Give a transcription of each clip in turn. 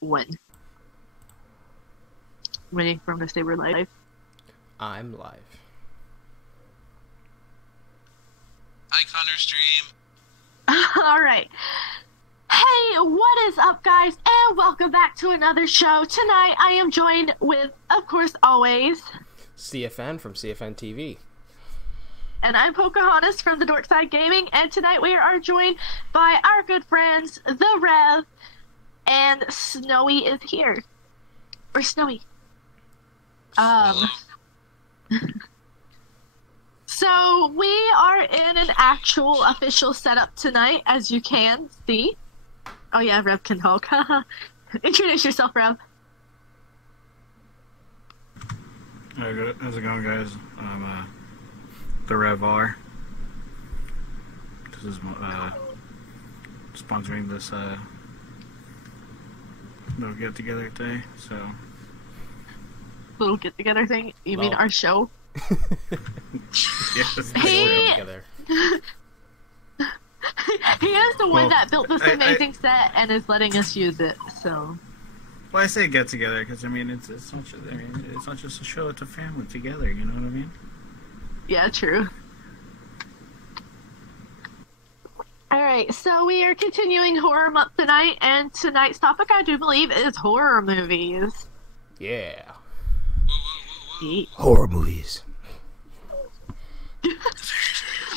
When? Waiting for him to say we're live. I'm live. Hi, Connor Stream. Alright. Hey, what is up, guys? And welcome back to another show. Tonight, I am joined with, of course, always... CFN from CFN TV. And I'm Pocahontas from the Dorkside Gaming. And tonight, we are joined by our good friends, The Rev, and Snowy is here. Or Snowy. So we are in an actual official setup tonight, as you can see. Oh yeah, Rev can talk. Introduce yourself, Rev. How's it going, guys? I'm the Rev R. This is sponsoring this little get together today. So Little get together thing. You mean our show? yes, He Together. he is the one Well, that built this amazing set and is letting us use it. So well, I say get together because I mean it's not just it's not just a show; it's a family together. You know what I mean? yeah, true. All right, so we are continuing horror month tonight, and tonight's topic, I do believe, is horror movies. Yeah. Yeet. Horror movies.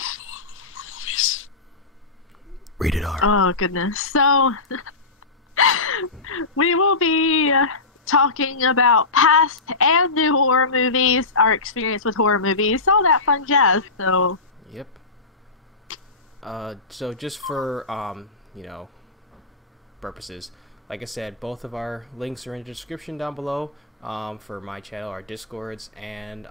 Movies. Rated R. Oh, goodness. So, we will be talking about past and new horror movies, our experience with horror movies, all that fun jazz. So, Yep. So just for, purposes, like I said, both of our links are in the description down below, for my channel, our Discords, and,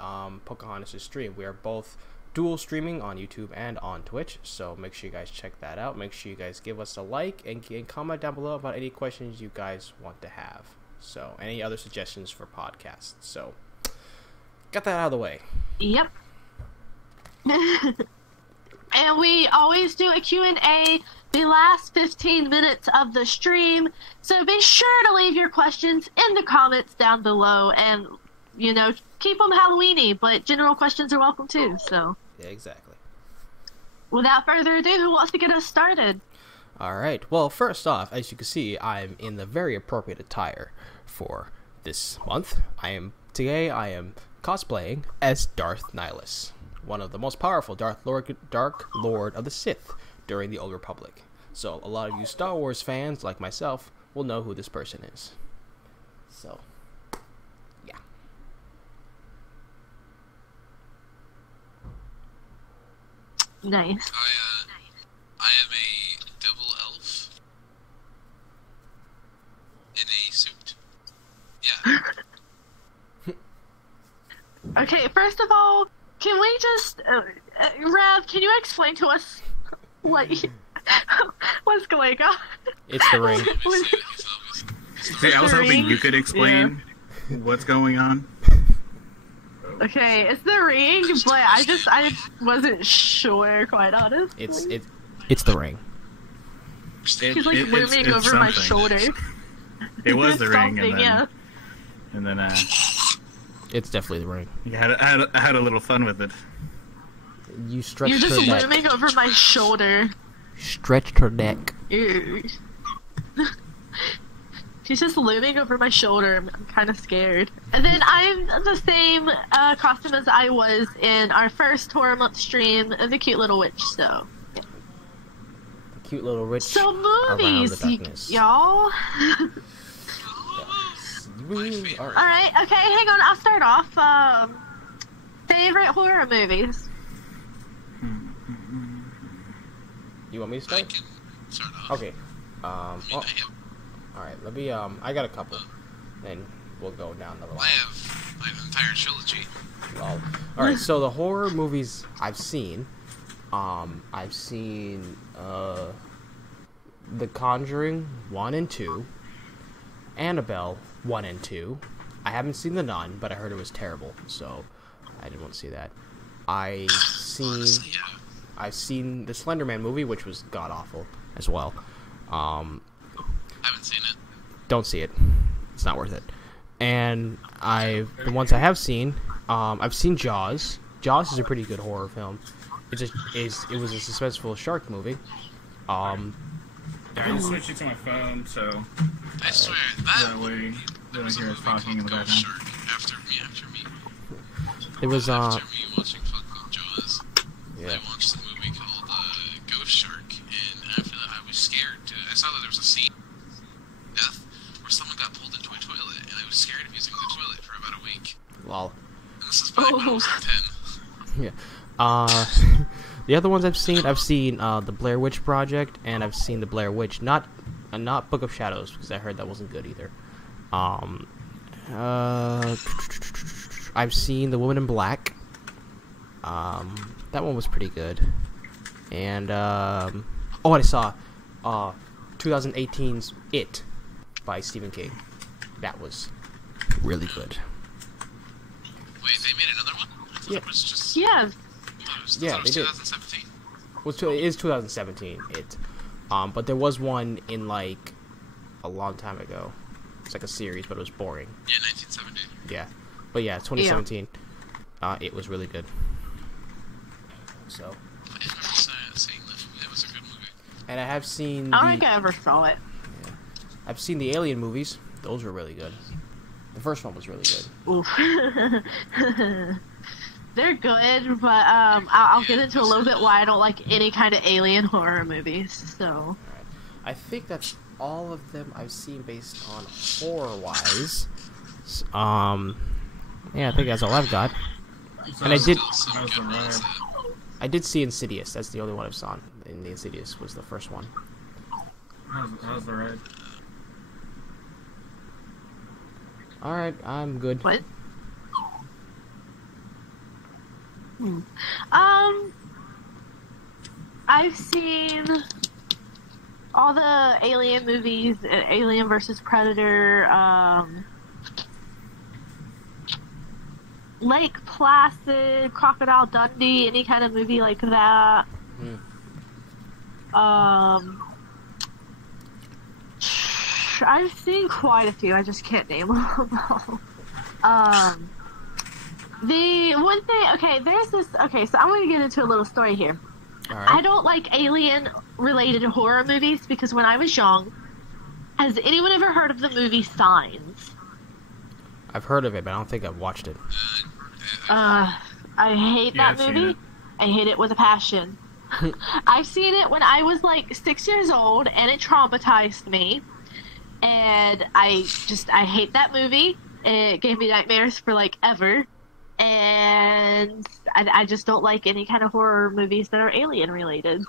Pocahontas' stream. We are both dual streaming on YouTube and on Twitch, so make sure you guys check that out. Make sure you guys give us a like and comment down below about any questions you guys want to have. So, any other suggestions for podcasts. So, got that out of the way. yep. And we always do a Q&A the last 15 minutes of the stream, so be sure to leave your questions in the comments down below, and, keep them Halloweeny, but general questions are welcome too, so. Yeah, exactly. Without further ado, who wants to get us started? Alright, well, first off, as you can see, I'm in the very appropriate attire for this month. Today I am cosplaying as Darth Nihilus, one of the most powerful Dark Lord of the Sith during the Old Republic. So, a lot of you Star Wars fans, like myself, will know who this person is. So, yeah. Nice. I am a double elf in a suit. Yeah. Okay, first of all, can we just... Rev, can you explain to us what's going on? It's the ring. Hey, I was The hoping ring? you could explain what's going on. Okay, it's the ring, but I wasn't sure, quite honest. It's the ring. He's like looming over my something. shoulder. It was the ring, Something, yeah. and then It's definitely the ring. I had a little fun with it. You stretched You're just her neck. looming over my shoulder. Stretched her neck. Ew. She's just looming over my shoulder. I'm kind of scared. And then I'm the same costume as I was in our first horror month stream, the cute little witch. So, yeah. The cute little witch. So around the movies, darkness. y'all. We are- All right. Okay, hang on. I'll start off. Favorite horror movies. You want me to I start? can start off. Okay. I mean, I have, Alright, let me, I got a couple. Then we'll go down the line. I have an entire trilogy. Well, alright, so the horror movies I've seen, I've seen, The Conjuring 1 and 2, Annabelle 1 and 2. I haven't seen The Nun, but I heard it was terrible, so I didn't want to see that. Honestly, yeah. I've seen the Slender Man movie, which was god awful as well. I haven't seen it. don't see it. It's not worth it. And the ones I have seen, I've seen Jaws. Jaws is a pretty good horror film. It was a suspenseful shark movie. I just switched it to my phone, so I swear, that way they don't hear us talking in the background. Shark after me. It was After me watching fucking Jaws, yeah. I watched a movie called Ghost Shark, and after that I was scared. I saw that there was a scene, death, where someone got pulled into a toilet, and I was scared of using the toilet for about a week. Lol. And this is back when I was 10. Yeah. The other ones I've seen the Blair Witch Project, and I've seen the Blair Witch, not Book of Shadows, because I heard that wasn't good either. I've seen The Woman in Black. That one was pretty good. And I saw 2018's It by Stephen King. That was really good. Wait, they made another one? I thought it was just... Yeah. Yeah, they did. 2017. Well, it is 2017. But there was one in like a long time ago. It's like a series, but it was boring. Yeah, 1970. Yeah, but yeah, 2017. It was really good. So. I remember saying that it was a good movie. And I have seen. I don't think I ever saw it. Yeah, I've seen the Alien movies. Those were really good. The first one was really good. Oof. They're good, but I'll get into a little bit why I don't like any kind of alien horror movies. So. Alright. I think that's all of them I've seen based on horror-wise. Yeah, I think that's all I've got. And I did see Insidious. That's the only one I've saw. And the Insidious was the first one. How's the ride? Alright, I'm good. What? I've seen all the Alien movies, Alien versus Predator, Lake Placid, Crocodile Dundee, any kind of movie like that. I've seen quite a few. I just can't name them all. The one thing, so I'm going to get into a little story here. Alright. I don't like alien-related horror movies because when I was young, has anyone ever heard of the movie Signs? I've heard of it, but I don't think I've watched it. I hate that movie. I hate it with a passion. I've seen it when I was like 6 years old, and it traumatized me. And I hate that movie. It gave me nightmares for like ever. And I just don't like any kind of horror movies that are alien related.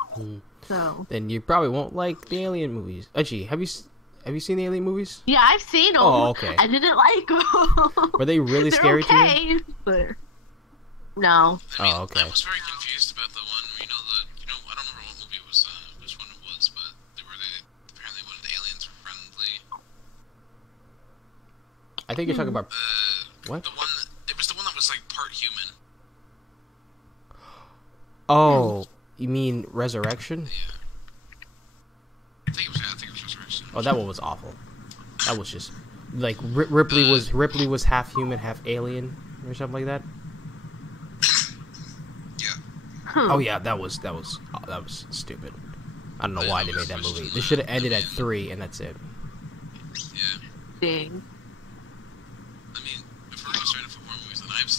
So then you probably won't like the Alien movies. Actually, have you seen the Alien movies? Yeah, I've seen them. Oh, okay. I didn't like them. Were they really scary to you? But no. I mean, oh, okay. I was very confused about the one where I don't remember what movie it was, which one it was, but apparently one of the aliens were friendly. I think you're talking about what? It was the one that was like part human. Oh, you mean Resurrection? Yeah. I think it was Resurrection. Oh, that one was awful. That was just like Ripley was half human, half alien, or something like that. Yeah. Oh yeah, that was stupid. I don't know why they made that movie. They should have ended at 3, and that's it. Yeah. Dang. I mean, if we're going straight up for horror movies that I've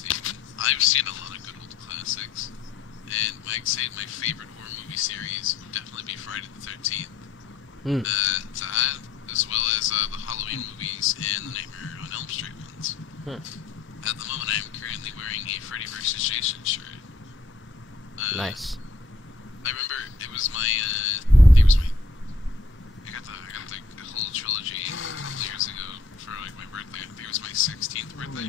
seen a lot of good old classics, and my favorite horror movie series would definitely be Friday the 13th. That, as well as the Halloween movies and the Nightmare on Elm Street ones. At the moment, I am currently wearing a Freddy vs. Jason shirt. Nice. I remember it was my, I got the whole trilogy a couple years ago for like my birthday. I think it was my 16th birthday.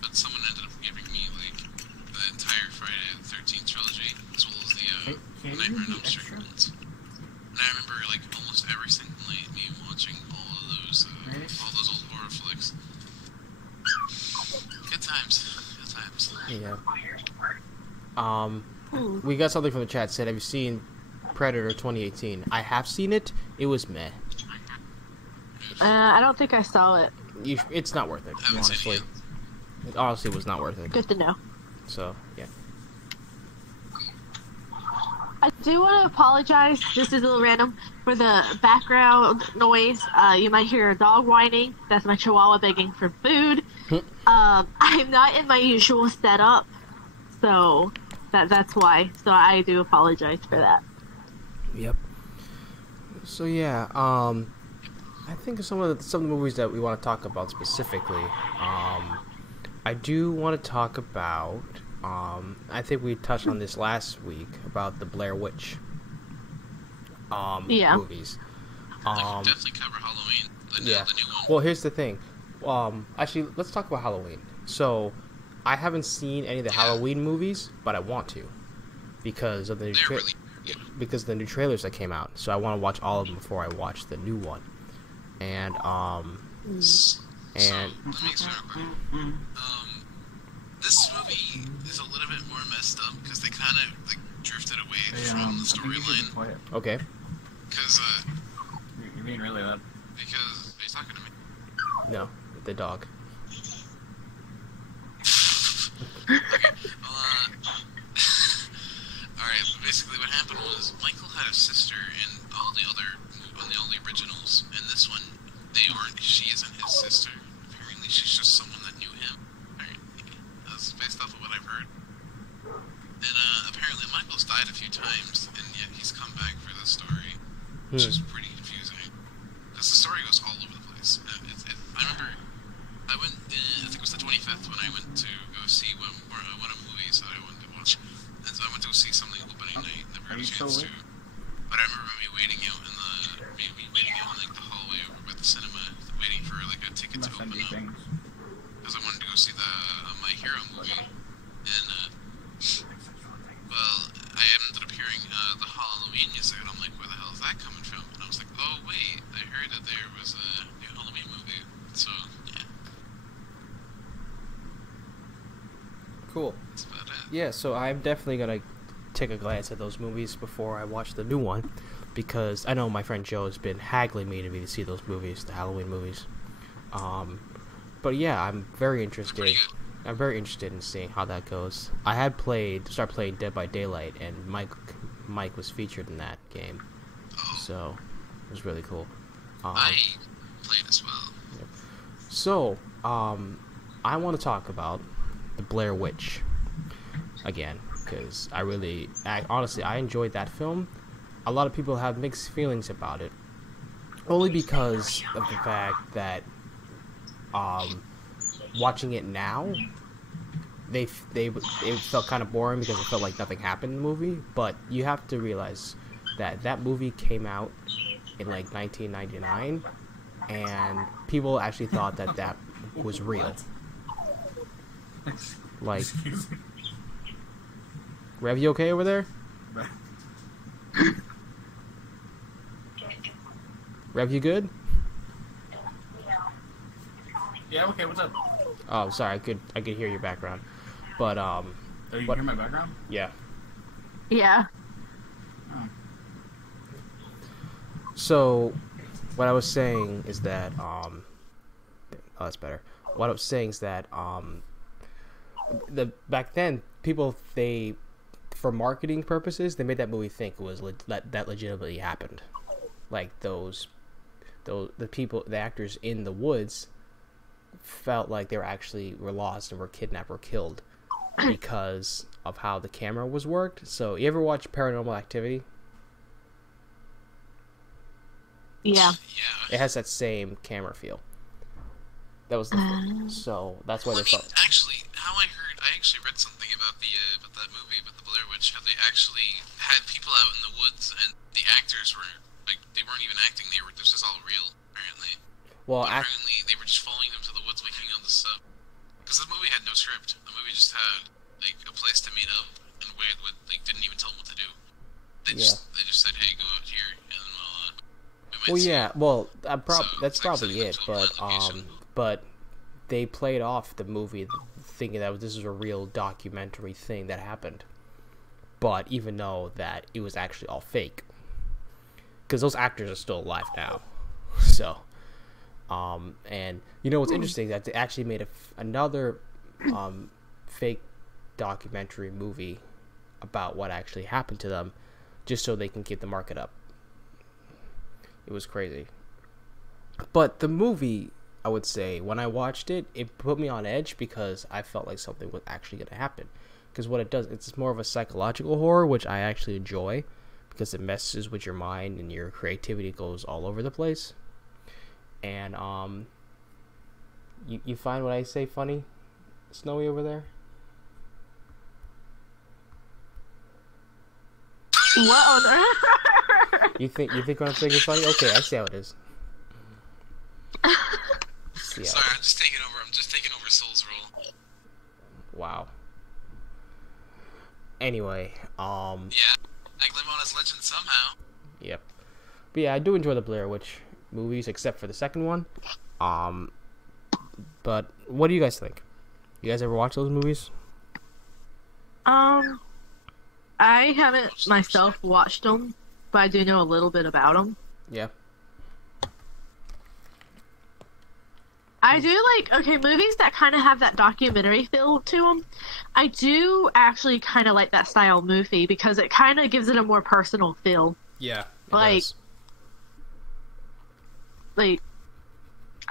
But someone ended up giving me like the entire Friday the 13th trilogy, as well as the Nightmare on Elm Street ones. And I remember like almost every single night me watching all those old horror flicks. Good times. Yeah. We got something from the chat. Said, have you seen Predator 2018? I have seen it. It was meh. I don't think I saw it. It's not worth it, I haven't seen honestly. it It honestly was not worth it. Good to know. So, yeah. I do want to apologize, just as a little random, for the background noise. You might hear a dog whining. That's my chihuahua begging for food. I'm not in my usual setup, so that's why. So I do apologize for that. Yep. So yeah, I think some of the movies that we want to talk about specifically. I do want to talk about. I think we touched on this last week about the Blair Witch. Movies. definitely cover Halloween. The new one. Well, here's the thing. Actually, let's talk about Halloween. So, I haven't seen any of the Halloween movies, but I want to because of the new because of the new trailers that came out. So I want to watch all of them before I watch the new one. And So, let me explain real quick. This movie is a little bit more messed up because they kind of like drifted away from the storyline. okay. Because You're being really loud. because he's talking to me. No, the dog. Okay. Well, alright, basically what happened was Michael had a sister in all the originals, and this one, she isn't his sister. Apparently she's just someone that knew him. Apparently. That's based off of what I've heard. And apparently Michael's died a few times, and yet he's come back for this story, which is pretty confusing. Because the story goes all over the place. I remember, I went, I think it was the 25th when I went to go see one of the movies that I wanted to watch. And so I went to go see something opening night, never had a chance to. But I remember me waiting out in like the hallway over by the cinema, waiting for like a ticket to open up. Because I wanted to go see the My Hero movie. And, well, I ended up hearing the Halloween music, and I'm like, where the hell is that coming from? And I was like, oh wait, I heard that there was a new Halloween movie. So, yeah. Cool. That's about it. Yeah, so I'm definitely gonna take a glance at those movies before I watch the new one, because I know my friend Joe has been haggling me to see those movies, the Halloween movies. But yeah, I'm very interested. I'm very interested in seeing how that goes. I had started playing Dead by Daylight, and Mike was featured in that game, so it was really cool. I played as well. Yep. So, I want to talk about the Blair Witch again, because honestly, I enjoyed that film. A lot of people have mixed feelings about it, only because of the fact that watching it now, it felt kind of boring because it felt like nothing happened in the movie. But you have to realize that movie came out in like 1999, and people actually thought that was real. Like, Excuse me. Rev, you okay over there? Rev, you good? Yeah, okay, what's up? Oh, sorry, I could hear your background, but Oh, you hear my background? yeah. Yeah. Oh. So, what I was saying is that oh, that's better. What I was saying is that back then people for marketing purposes, they made that movie think it was that legitimately happened. Like the actors in the woods felt like they were lost and were kidnapped or killed because of how the camera was worked. So you ever watch Paranormal Activity? Yeah. Yeah. It has that same camera feel. That was so that's why Well, they felt. actually, I actually read something about that movie, about the Blair Witch, how they actually had people out in the woods, and the actors they weren't even acting; this was all real, apparently. Well, Apparently, they were just following them to the woods, making all this stuff. Because the movie had no script. The movie just had like a place to meet up, and didn't even tell them what to do. They just said, "Hey, go out here," and well, yeah. Well, So, that's it's probably like it. setting them to a location. But they played off the movie thinking that this is a real documentary thing that happened. But even though that it was actually all fake, because those actors are still alive now. So, and you know what's interesting, that they actually made another fake documentary movie about what actually happened to them, just so they can keep the market up. It was crazy. But the movie, I would say, when I watched it, it put me on edge because I felt like something was actually going to happen. Because what it does, it's more of a psychological horror, which I actually enjoy, because it messes with your mind and your creativity goes all over the place. And you find what I say funny, Snowy, over there? What on earth? You think what I'm saying is funny? Okay, I see how it is. Sorry, I'm just taking over Soul's role. Wow. Anyway, Yeah, I live on as legend somehow. Yep. But yeah, I do enjoy the Blair Witch movies, except for the second one. But what do you guys think? You guys ever watch those movies? I haven't myself watched them, but I do know a little bit about them. Yeah. I do movies that kind of have that documentary feel to them. I do actually kind of like that style movie because it kind of gives it a more personal feel. Yeah. Like, I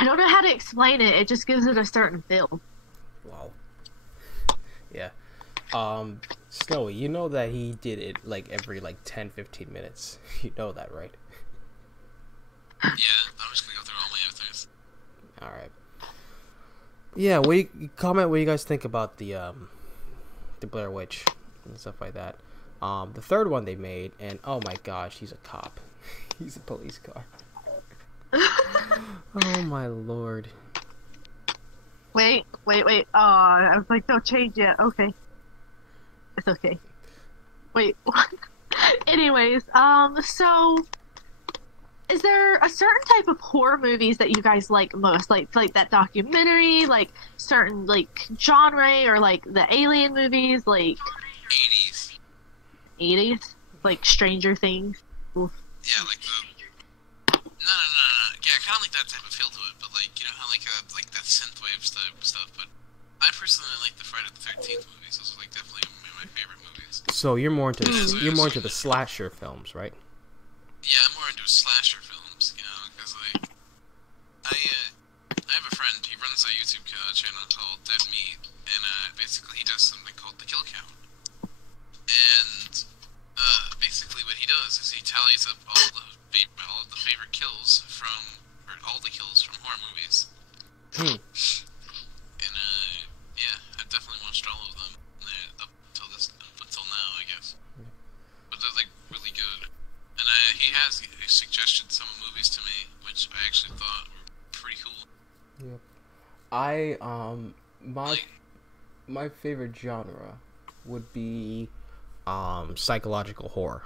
don't know how to explain it. It just gives it a certain feel. Wow. Yeah. Snowy, you know that he did it every 10-15 minutes. You know that, right? Yeah, I'm just gonna go through all my avatars. Alright. Yeah, comment what you guys think about the Blair Witch and stuff like that. The third one they made, and oh my gosh, he's a cop. He's a police car. Oh my lord. Wait. Oh, I was like, don't change yet. Okay. It's okay. Wait, what? Anyways, so is there a certain type of horror movies that you guys like most? Like that documentary, certain genre, or the alien movies, 80s. 80s? Like Stranger Things? Oof. Yeah, No. Yeah, I kind of like that type of feel to it, but you know how that synthwave stuff. But I personally like the Friday the 13th movies. Those are definitely my favorite movies. So you're more into the slasher films, right? Yeah, I'm more into slasher films, because I have a friend. He runs a YouTube channel called Dead Meat, and basically he does something called the Kill Count. And basically what he does is he tallies up all the favorite kills from horror movies. And yeah, I've definitely watched all of them up until now, I guess. But they're really good. And he suggested some movies to me, which I actually thought were pretty cool. Yep. My favorite genre would be psychological horror.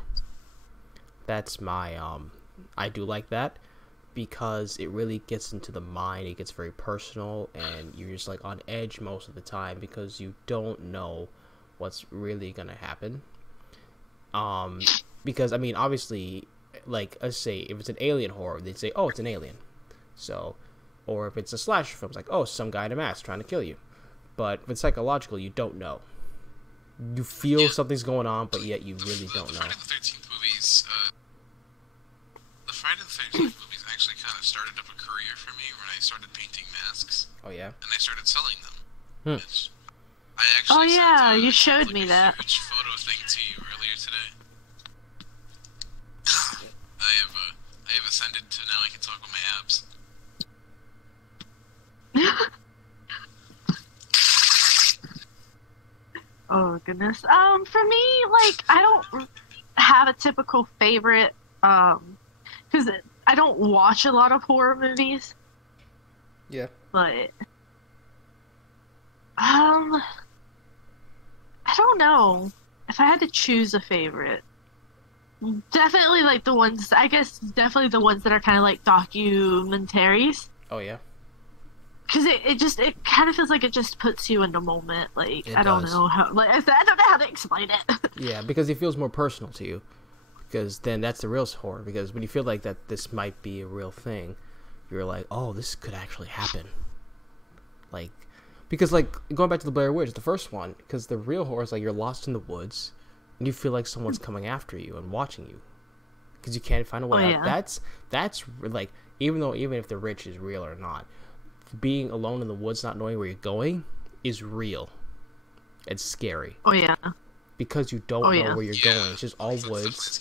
That's my I do like that because it really gets into the mind. It gets very personal, and you're just on edge most of the time because you don't know what's really gonna happen. Because obviously, let's say if it's an alien horror, they'd say, oh, it's an alien. So, or if it's a slasher film, it's oh, some guy in a mask trying to kill you. But with psychological, you don't know. You feel something's going on, but yet you really don't know. The Friday the 13th movies actually kind of started up a career for me when I started painting masks. Oh yeah. And I started selling them. Which I Oh actually yeah, sent, you showed me that. Huge photo thing to you earlier today. I have ascended to now I can talk with my abs. Oh goodness. For me, I don't have a typical favorite, because I don't watch a lot of horror movies. Yeah. But I don't know if I had to choose a favorite. Definitely the ones. I guess definitely the ones that are kind of documentaries. Oh yeah. Because it kind of feels like it just puts you in the moment. I don't does. know how. I don't know how to explain it. Yeah, because it feels more personal to you. because then that's the real horror. Because when you feel like that this might be a real thing, you're like, oh, this could actually happen. Like, because like going back to the Blair Witch, the first one, because the real horror is like you're lost in the woods and you feel like someone's coming after you and watching you because you can't find a way out. That's like, even if the rich is real or not, being alone in the woods, not knowing where you're going, is real. It's scary. Oh yeah. Because you don't know where you're going. It's just all woods.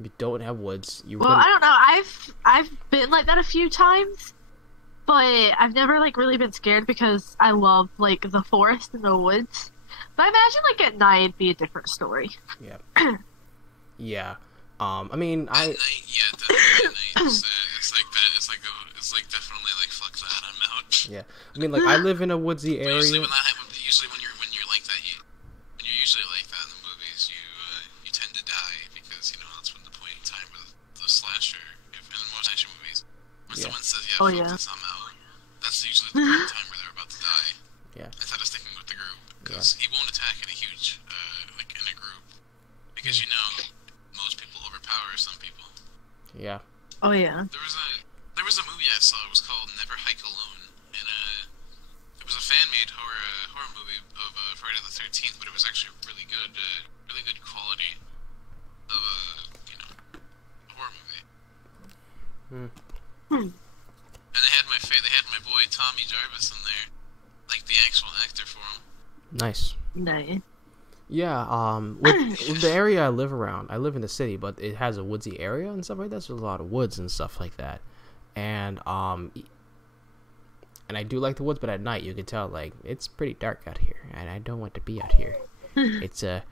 You don't have woods. I don't know. I've been like that a few times, but I've never like really been scared because I love like the forest and the woods. But I imagine like at night it'd be a different story. Yeah. Yeah. I mean, at night, yeah, definitely at night. It's like that. It's like definitely like fuck that. I'm out. Yeah. I mean, like I live in a woodsy area. Usually when you're like that, when you're usually like that in the movies, you tend to die because that's when the point in time where the slasher, in most action movies, when someone says fuck this, I'm out. That's usually the point in time where they're about to die. Yeah. Instead of sticking with the group, because he won't attack in a huge like in a group, because most people overpower some people. Yeah. Oh yeah. There was a movie I saw. It was called Never Hike Alone, and it was a fan-made horror movie of Friday the 13th, but it was actually really good quality of a horror movie. And they had my boy Tommy Jarvis in there, like the actual actor for him. Nice. Nice. Yeah, with the area I live around, I live in the city, but it has a woodsy area and stuff like that, so there's a lot of woods and stuff like that. And I do like the woods, but at night you can tell, like, it's pretty dark out here, and I don't want to be out here. It gets a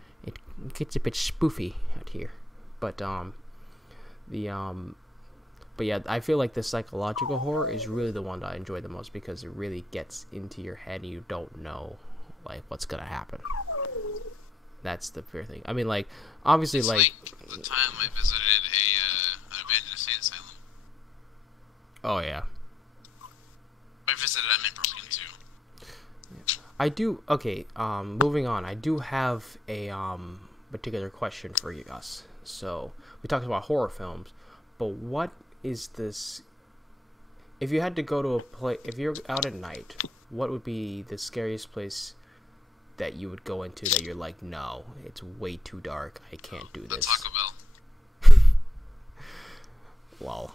bit spoofy out here. But, but yeah, I feel like the psychological horror is really the one that I enjoy the most because it really gets into your head and you don't know, like, what's gonna happen. That's the fair thing. I mean, like, obviously, it's like the time I visited an abandoned insane asylum. Oh yeah. I visited them in Brooklyn too. Yeah. I do. Okay. Moving on. I do have a particular question for you guys. So we talked about horror films, but what is this? If you had to go to a place, if you're out at night, what would be the scariest place that you would go into that you're like, no, it's way too dark, I can't do this? Taco Bell. Well,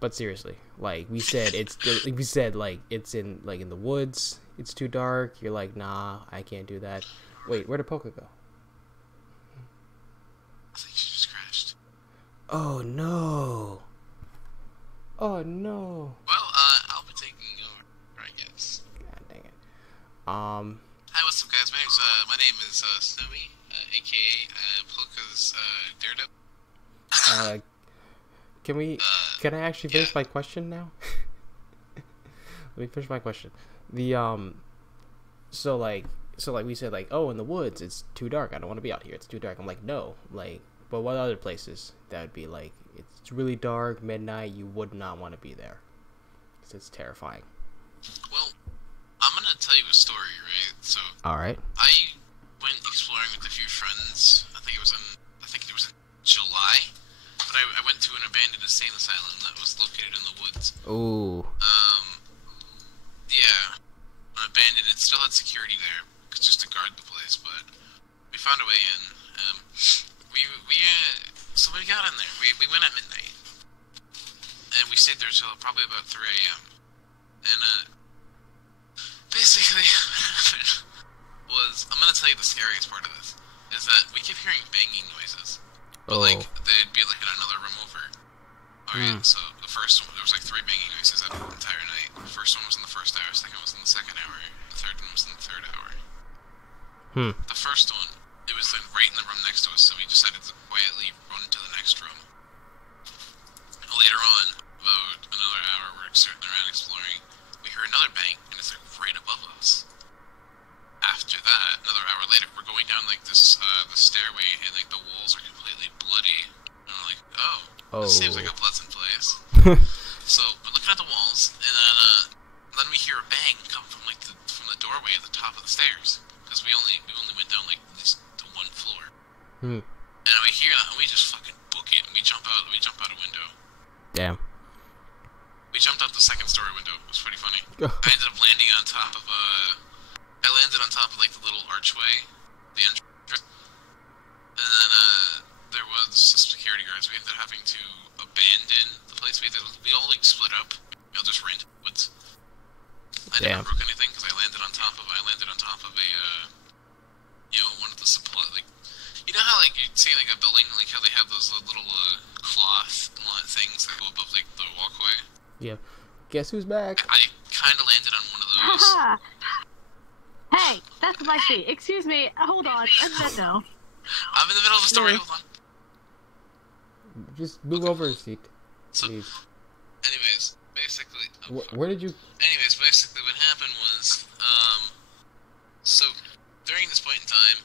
but seriously, like we said, it's in like in the woods. It's too dark. You're like, nah, I can't do that. Wait, where did Poca go? I think she just crashed. Oh no. Oh no. Well, I'll be taking over, I guess. God dang it. Hi, what's up, guys? My name is Snowy, aka Polka's Daredevil. Can I actually finish my question now? Let me finish my question. So like we said, like, oh, in the woods it's too dark, I don't want to be out here, it's too dark. I'm like, no, like, but what other places that would be like, it's really dark, midnight, you would not want to be there because it's terrifying? Well, I'm gonna tell you a story, right? So, all right. I went exploring with a few friends. I think it was in July. But I went to an abandoned insane asylum that was located in the woods. Ooh. Yeah, abandoned. It still had security there, just to guard the place. But we found a way in. So we got in there. We went at midnight, and we stayed there till probably about 3 a.m. And basically, what happened was, I'm gonna tell you the scariest part of this is that we kept hearing banging noises. But, like, they'd be, like, in another room over. Alright, so the first one, there was, like, 3 banging noises that entire night. The first one was in the first hour, the second was in the second hour, the third one was in the third hour. The first one, it was, like, right in the room next to us, so we decided to quietly run to the next room. Later on, about another hour, we're sitting around exploring, we hear another bang, and it's, like, right above us. After that, another hour later, we're going down, like, this, the stairway, and, like, the walls are completely bloody. And we're like, oh, this seems like a pleasant place. So, we're looking at the walls, and then we hear a bang come from, like, from the doorway at the top of the stairs. Because we only went down, like, to one floor. And we hear that, and we second story window. It was pretty funny. Go. I ended up landing on top of like the little archway, the entrance, and then there was security guards. We ended up having to abandon the place. We all like split up. Just ran to the woods. I never broke anything because I landed on top of a one of the supply, like, you know how like you see like a building, like how they have those little cloth things that go above like the walkway. Yeah. Guess who's back? I kind of landed on one of those. Hey, that's my seat. Excuse me. Hold on. No. I'm in the middle of a story. Hold on. Just move over a seat, please. Anyways, basically. Where did you? Anyways, basically, what happened was, so during this point in time,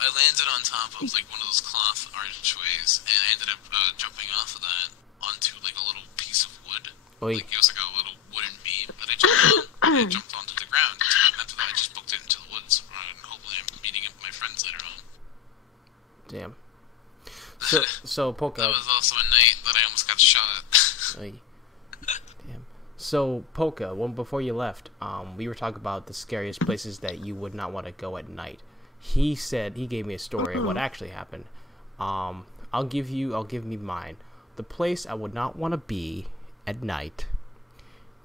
I landed on top of like one of those cloth archways, and I ended up jumping off of that onto like a little piece of wood. Oy. Like it was like a little wooden beam that I jumped on. And I jumped onto the ground. So after that, I just booked it into the woods, and hopefully I'm meeting up with my friends later on. Damn. So Polka. That was also a night that I almost got shot. Oy. Damn. So Polka, before you left, we were talking about the scariest places that you would not want to go at night. He gave me a story of what actually happened. I'll give me mine. The place I would not want to be at night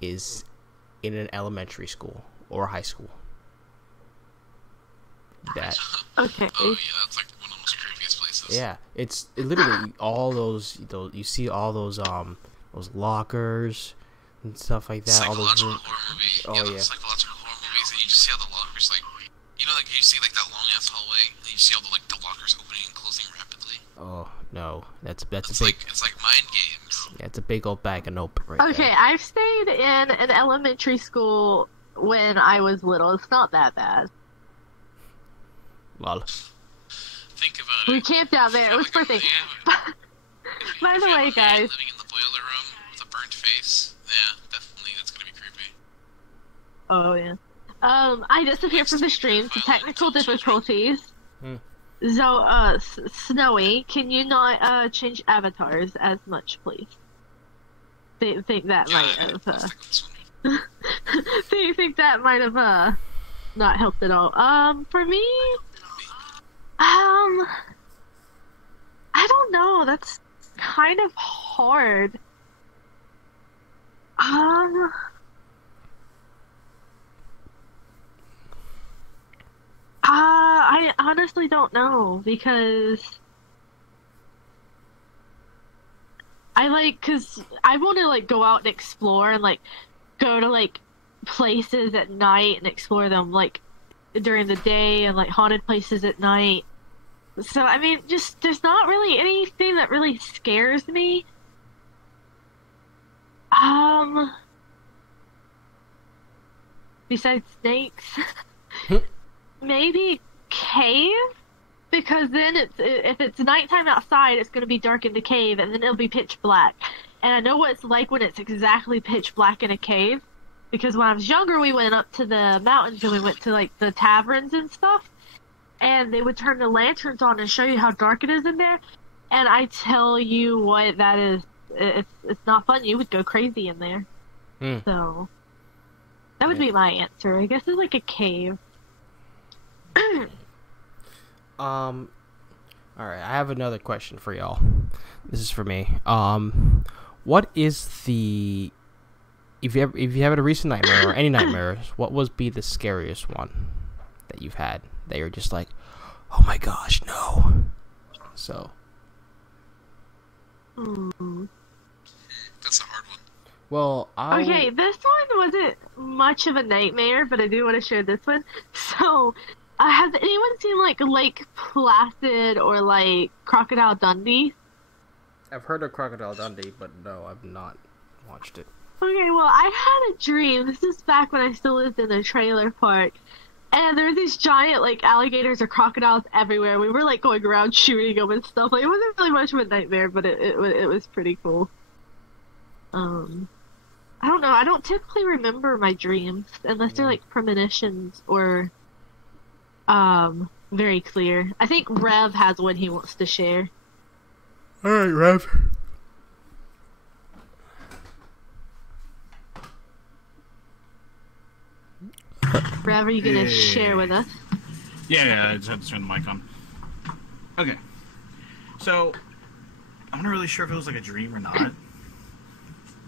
is in an elementary school or high school. That. Okay. Oh yeah, that's like one of the most creepiest places. Yeah, it's literally all those you see all those lockers and stuff like that. Psychological all those horror movie. Oh yeah. Psychological horror movies, and you just see how the lockers like, like you see like that long ass hallway, and you see all the lockers opening and closing rapidly. Oh no, that's a big. It's like mind games. Yeah, it's a big old bag of nope right Okay, there. I've stayed in an elementary school when I was little. It's not that bad. Well, Think about We it. camped down there. It was birthday. By the way, guys. Living in the boiler room with a burnt face. Yeah, definitely. That's gonna be creepy. Oh yeah. I disappeared from the stream to technical difficulties. So, Snowy, can you not change avatars as much, please? Think that might have. Think that might have not helped at all. For me, I don't know. That's kind of hard. I honestly don't know because cause I want to go out and explore and go to places at night and explore them during the day and haunted places at night. So I mean, just there's not really anything that really scares me. Besides snakes. Maybe cave, because then if it's nighttime outside, it's going to be dark in the cave, and then it'll be pitch black. And I know what it's like when it's exactly pitch black in a cave, because when I was younger, we went up to the mountains and we went to the taverns and stuff, and they would turn the lanterns on and show you how dark it is in there. And I tell you what, that is, it's not fun. You would go crazy in there. So that would be my answer. I guess it's like a cave. All right, I have another question for y'all. This is for me. What is the if you have had a recent nightmare or any nightmares, what would be the scariest one that you've had that you're just like, oh my gosh, no? So. That's a hard one. Well, Okay, this one wasn't much of a nightmare, but I do want to share this one. So, has anyone seen Lake Placid or Crocodile Dundee? I've heard of Crocodile Dundee, but no, I've not watched it. Okay, well, I had a dream. This is back when I still lived in a trailer park. And there were these giant, alligators or crocodiles everywhere. We were, going around shooting them and stuff. It wasn't really much of a nightmare, but it was pretty cool. I don't know. I don't typically remember my dreams unless they're, premonitions or, very clear. I think Rev has one he wants to share. Alright, Rev. Rev, are you gonna share with us? Yeah, I just had to turn the mic on. Okay. So, I'm not really sure if it was like a dream or not.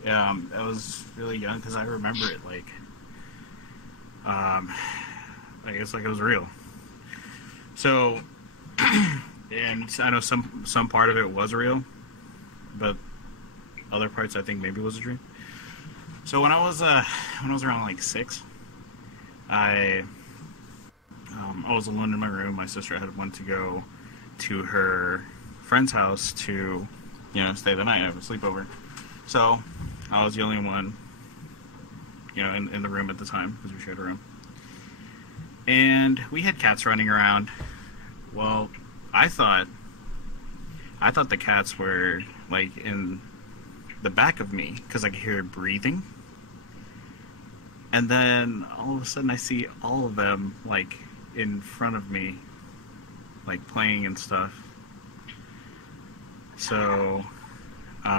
I was really young because I remember it like, I guess like it was real. So, and I know some part of it was real, but other parts I think maybe was a dream. So when I was around like 6, I was alone in my room. My sister had went to go to her friend's house to, stay the night, have a sleepover. So I was the only one, in the room at the time because we shared a room. And we had cats running around. Well, I thought the cats were like in the back of me because I could hear it breathing. And then all of a sudden I see all of them like in front of me, like playing and stuff. So, so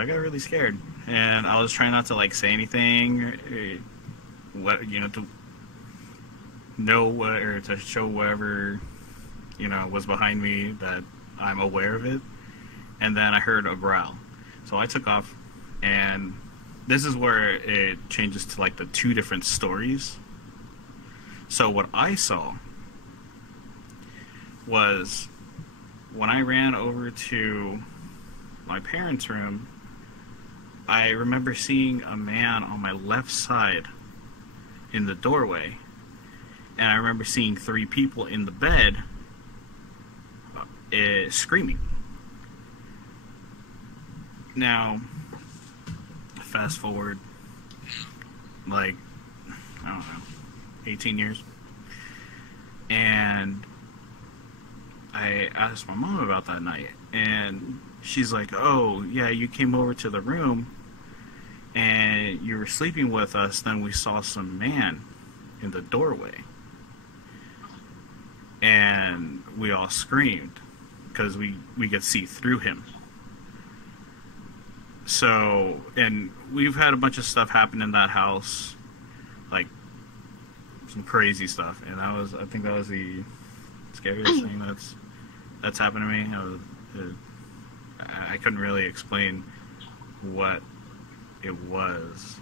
I got really scared, and I was trying not to like say anything, to know what, or to show whatever, was behind me that I'm aware of it. And then I heard a growl, so I took off, and this is where it changes to like the 2 different stories. So what I saw was when I ran over to my parents' room, I remember seeing a man on my left side in the doorway, and I remember seeing 3 people in the bed screaming. Now, fast forward, like, I don't know, 18 years, and I asked my mom about that night, and she's like, oh, yeah, you came over to the room, and you were sleeping with us, then we saw some man in the doorway, and we all screamed, because we could see through him. So, and we've had a bunch of stuff happen in that house, like some crazy stuff, and I think that was the scariest thing that's happened to me. I couldn't really explain what it was,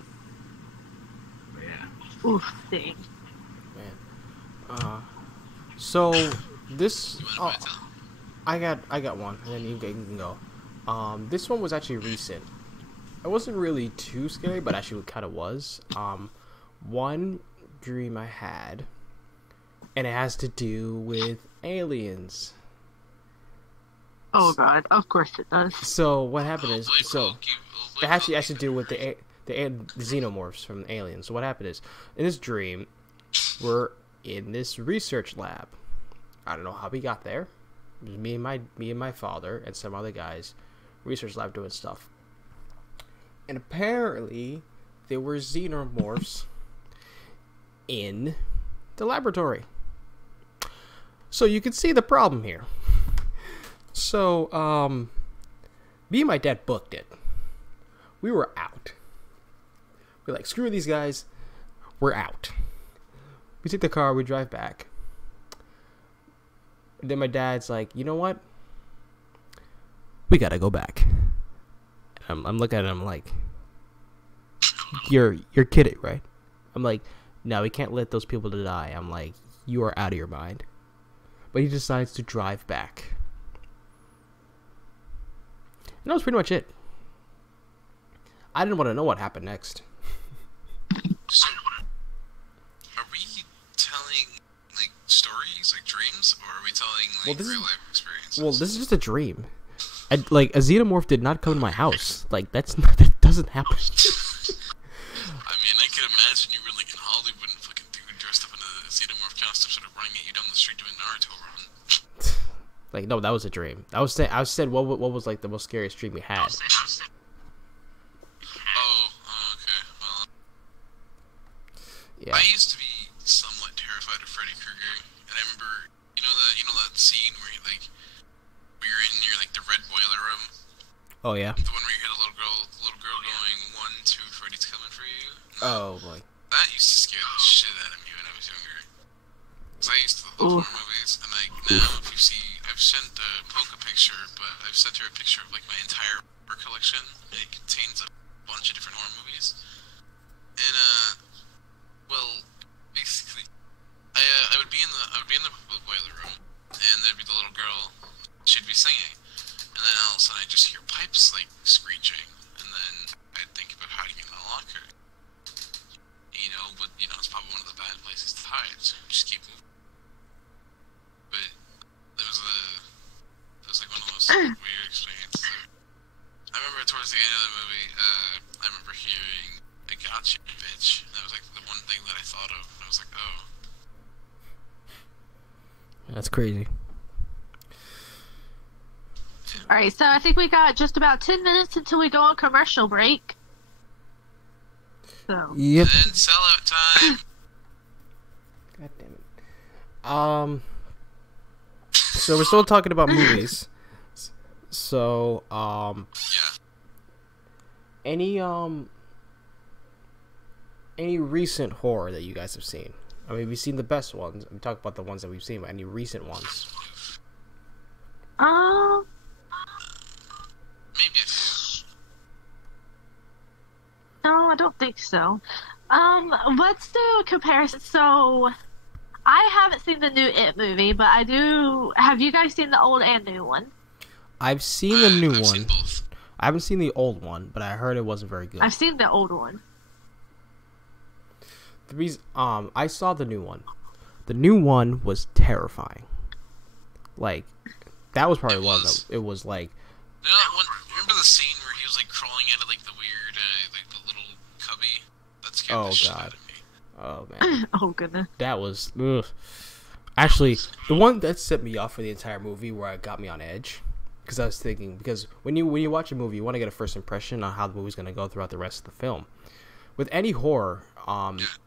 but yeah. Oof, dang. Man. So this, I got one, and then you can go. This one was actually recent. It wasn't really too scary, but actually it kind of was. One dream I had, and it has to do with aliens. Oh god, of course it does. So what happened is, it actually has to do with the xenomorphs from Aliens. So what happened is, in this dream, we're in this research lab. I don't know how we got there. It was me and my father and some other guys, research lab doing stuff. And apparently, there were xenomorphs in the laboratory. So you can see the problem here. So, me and my dad booked it. We were out. We're like, screw these guys. We're out. We take the car, we drive back. And then my dad's like, you know what? We gotta go back. And I'm looking at him like, you're kidding, right? I'm like, no, we can't let those people die. I'm like, you are out of your mind. But he decides to drive back. And that was pretty much it. I didn't want to know what happened next. So, are we telling, like, stories, like dreams, or are we telling, like, real-life experiences? Well, this is just a dream. A xenomorph did not come to my house. Like, that doesn't happen. I mean, I could imagine you were, like, in Hollywood and fucking dude dressed up in a xenomorph costume sort of running at you down the street doing Naruto run. Like, no, that was a dream. I said what was like the most scariest dream we had. Oh, okay. Well, Yeah. I used to be somewhat terrified of Freddy Krueger, and I remember, you know that scene where you're in your like the red boiler room. Oh yeah. The one where you hear the little girl going, 1, 2, Freddy's coming for you. Oh boy. That scared the shit out of me when I was younger. Because I used to Ooh. love horror movies, and like now, if you see, I've sent Poke a picture, but I've sent her a picture of like my entire horror collection. And it contains a bunch of different horror movies. And well, basically, I would be in the boiler room, and there'd be the little girl. She'd be singing, and then all of a sudden I just hear pipes like screeching, and then I'd think about hiding in the locker. But it's probably one of the bad places to hide, so just keep moving. But it was like one of those weird experiences. I remember towards the end of the movie, I remember hearing "I got you, bitch." That was like the one thing that I thought of. I was like, oh. That's crazy. All right, so I think we got just about 10 minutes until we go on commercial break. So. Yep. And sellout time. God damn it. So we're still talking about movies. So, Yeah. any recent horror that you guys have seen? I mean, we've seen the best ones. We talk about the ones that we've seen, but any recent ones? Maybe a few. No, I don't think so. Let's do a comparison. So, I haven't seen the new It movie, but I do. Have you guys seen the old and new one? I've seen the new I've one. seen both. I haven't seen the old one, but I heard it wasn't very good. I've seen the old one. The reason, I saw the new one. The new one was terrifying. Like, that was probably one of them. It was like, Remember the scene where he was like crawling out of like the weird, like the little cubby? That scared the shit out of me. Oh man, Oh goodness. that was. Ugh. Actually, the one that set me off for the entire movie, where it got me on edge, because I was thinking, because when you watch a movie, you want to get a first impression on how the movie's gonna go throughout the rest of the film. With any horror,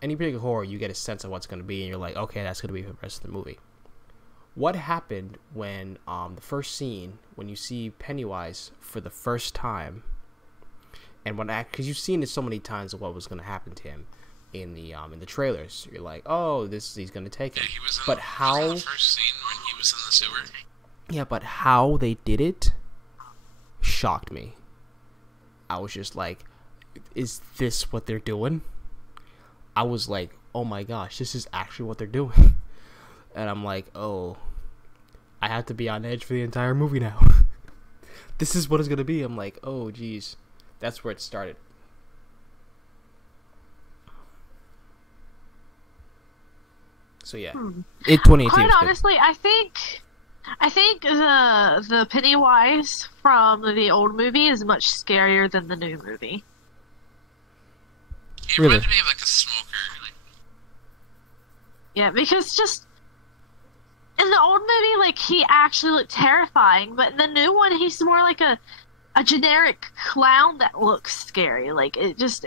any particular horror, you get a sense of what's gonna be, and you're like, okay, that's gonna be the rest of the movie. What happened when the first scene, when you see Pennywise for the first time, and because you've seen it so many times of what was going to happen to him in the trailers, you're like, oh, he's going to take him. Yeah, he was But how? in the first scene when he was in the sewer. Yeah, but how they did it shocked me. I was just like, is this what they're doing? I was like, oh my gosh, this is actually what they're doing. And I'm like, oh, I have to be on edge for the entire movie now. This is what it's going to be. I'm like, oh, geez. That's where it started. So, yeah. It 2018 Quite was good. honestly, I think the Pennywise from the old movie is much scarier than the new movie. He Really? reminded me of like a smoker. Yeah, because just in the old movie, like, he actually looked terrifying, but in the new one, he's more like a generic clown that looks scary. Like, I just.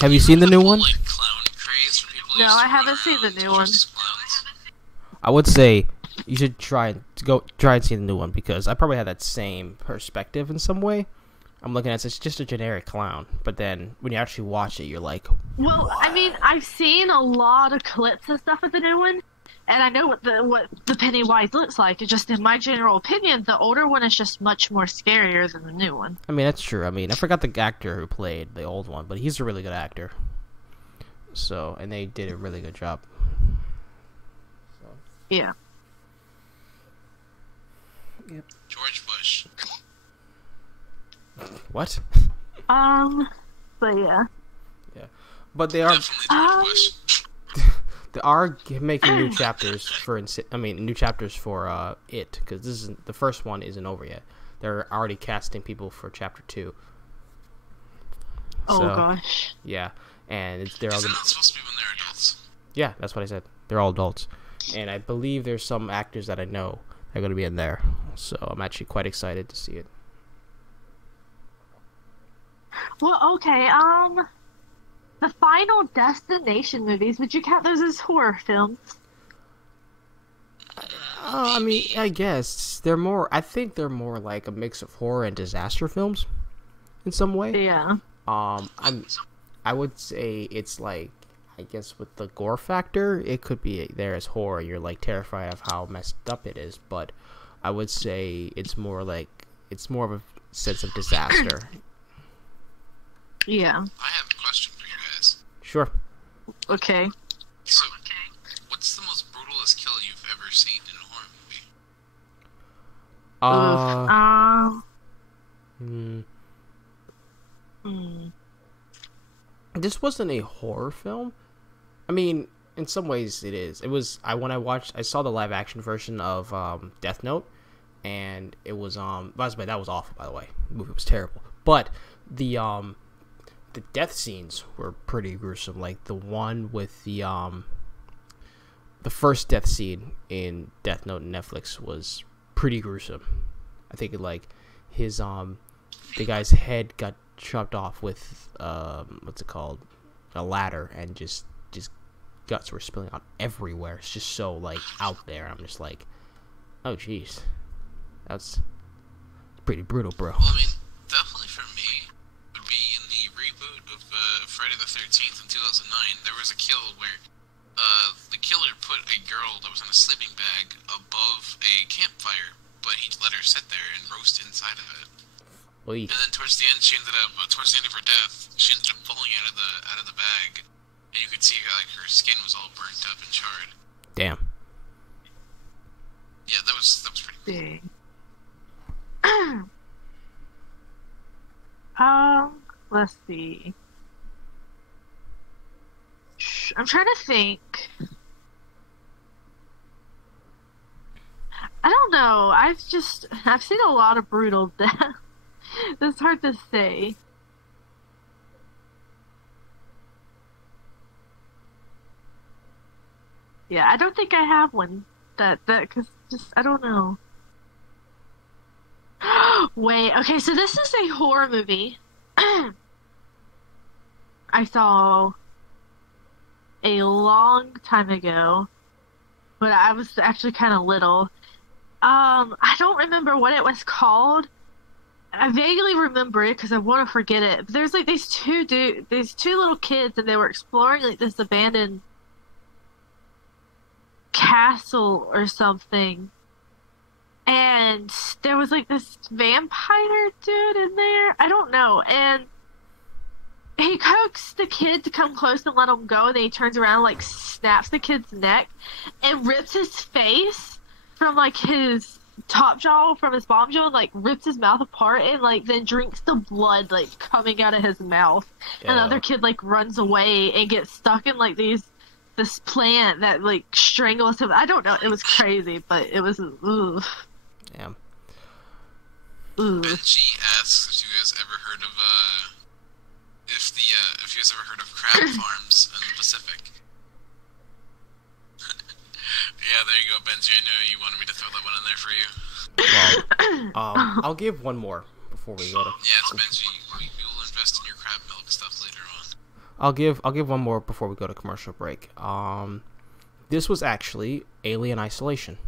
Have you seen the new one? Like clown craze for people who No, used to I haven't run seen the around new one. dressed as clowns. I would say you should try and see the new one, because I probably had that same perspective in some way. I'm looking at it, it's just a generic clown, but then when you actually watch it, you're like, Well, I mean, I've seen a lot of clips and stuff of the new one, and I know what the Pennywise looks like. It's just, in my general opinion, the older one is just much more scarier than the new one. I mean, that's true. I mean, I forgot the actor who played the old one, but he's a really good actor. So, and they did a really good job. So, Yeah. yep. George Bush. What? But yeah. Yeah, but they are Definitely George Bush. they are making new chapters for new chapters for it, because this isn't the first one isn't over yet. They're already casting people for chapter 2. Oh So, gosh. Yeah, and they're all Is it gonna, not supposed to be when they're adults? yeah, that's what I said. They're all adults, and I believe there's some actors that I know that are going to be in there. So I'm actually quite excited to see it. Well, okay, the Final Destination movies, would you count those as horror films? I mean, I guess they're more. I think they're more like a mix of horror and disaster films, in some way. Yeah. I'm I would say it's like, I guess with the gore factor, it could be there as horror. You're like terrified of how messed up it is, but I would say it's more of a sense of disaster. Yeah. I have a question for you guys. Sure. Okay. So, what's the most brutalest kill you've ever seen in a horror movie? This wasn't a horror film. I mean, in some ways it is. It was. I saw the live action version of Death Note, and it was by the way, that was awful. By the way, the movie was terrible. But the death scenes were pretty gruesome. Like the one with the first death scene in Death Note on Netflix was pretty gruesome. I think his the guy's head got chopped off with what's it called, a ladder, and just guts were spilling out everywhere. It's just so like out there. I'm just like, oh jeez, that's pretty brutal, bro. Well, I mean, definitely for me would be in the reboot of Friday the 13th in 2009. There was a kill where the killer put a girl that was in a sleeping bag above a campfire, but he let her sit there and roast inside of it. Oy. And then towards the end, towards the end of her death, she ended up pulling out of the bag, and you could see like her skin was all burnt up and charred. Damn. Yeah, that was pretty cool. Let's see. I'm trying to think. I don't know. I've seen a lot of brutal death. It's hard to say. Yeah, I don't think I have one that because I don't know. Wait, okay, so this is a horror movie I saw a long time ago, but I was actually kind of little. I don't remember what it was called. I vaguely remember it because I want to forget it. But there's like these two little kids, and they were exploring like this abandoned castle or something. And there was like this vampire dude in there. I don't know. And he coaxed the kid to come close and let him go. And then he turns around and like snaps the kid's neck and rips his face from like his top jaw from his bottom jaw and like rips his mouth apart and like then drinks the blood like coming out of his mouth. Yeah. Another kid like runs away and gets stuck in like this plant that like strangles him. I don't know. It was crazy, but it was ugh. Yeah. Benji asks if you guys ever heard of if you guys ever heard of crab farms in the Pacific. Yeah, there you go, Benji. I knew you wanted me to throw that one in there for you. Well, I'll give one more before we go to. Yeah, it's Benji. We will invest in your crab milk stuff later on. I'll give one more before we go to commercial break. This was actually Alien Isolation.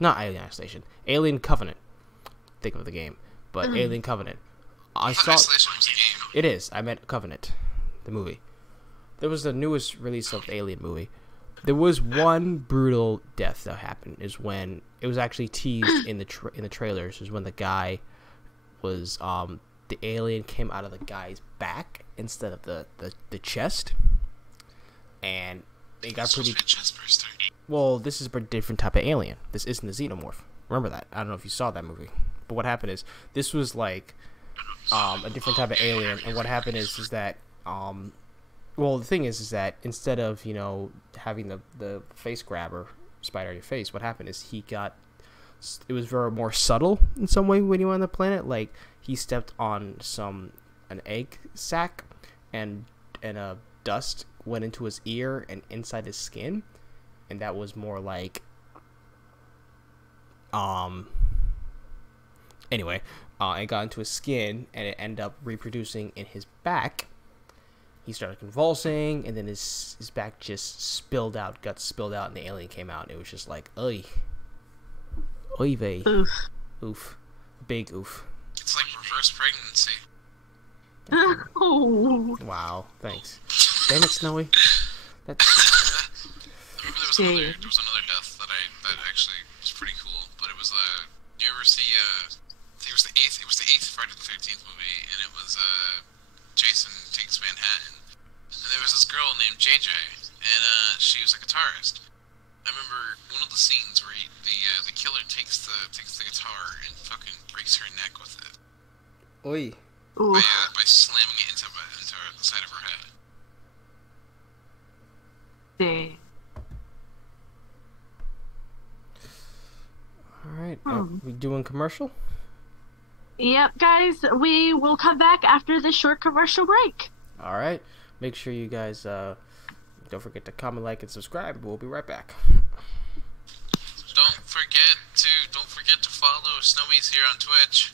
Not Alien Isolation. Alien Covenant. Think of the game. But Alien Covenant. I saw Isolation was a game. It is. I meant Covenant. The movie. There was the newest release of the Alien movie. There was one brutal death that happened. Is when it was actually teased in the trailers. Is when the guy was the alien came out of the guy's back instead of the chest, and it got pretty. Well, this is a different type of alien. This isn't the xenomorph. Remember that? I don't know if you saw that movie, but what happened is this was like a different type of alien, and what happened is that well, the thing is that instead of having the face grabber spider on your face, what happened is it was very more subtle in some way when you were on the planet. Like he stepped on an egg sac, and a dust went into his ear and inside his skin, and that was more like anyway, it got into his skin and it ended up reproducing in his back. He started convulsing, and then his back just spilled out, guts spilled out, and the alien came out. And it was just like, oy vey, oof, big oof. It's like reverse pregnancy. Oh. Wow, thanks. Damn it, Snowy. That's... I remember there was another death that actually was pretty cool, but it was you ever see I think it was the eighth Friday the 13th movie, and it was Jason Takes Manhattan, and there was this girl named JJ, and she was a guitarist. I remember one of the scenes where the killer takes the guitar and fucking breaks her neck with it. Oi. By slamming it into the side of her head. Dang. Alright, we doing commercial? Yep, guys, we will come back after this short commercial break. Alright, make sure you guys don't forget to comment, like, and subscribe. We'll be right back. Don't forget to follow Snowy's here on Twitch.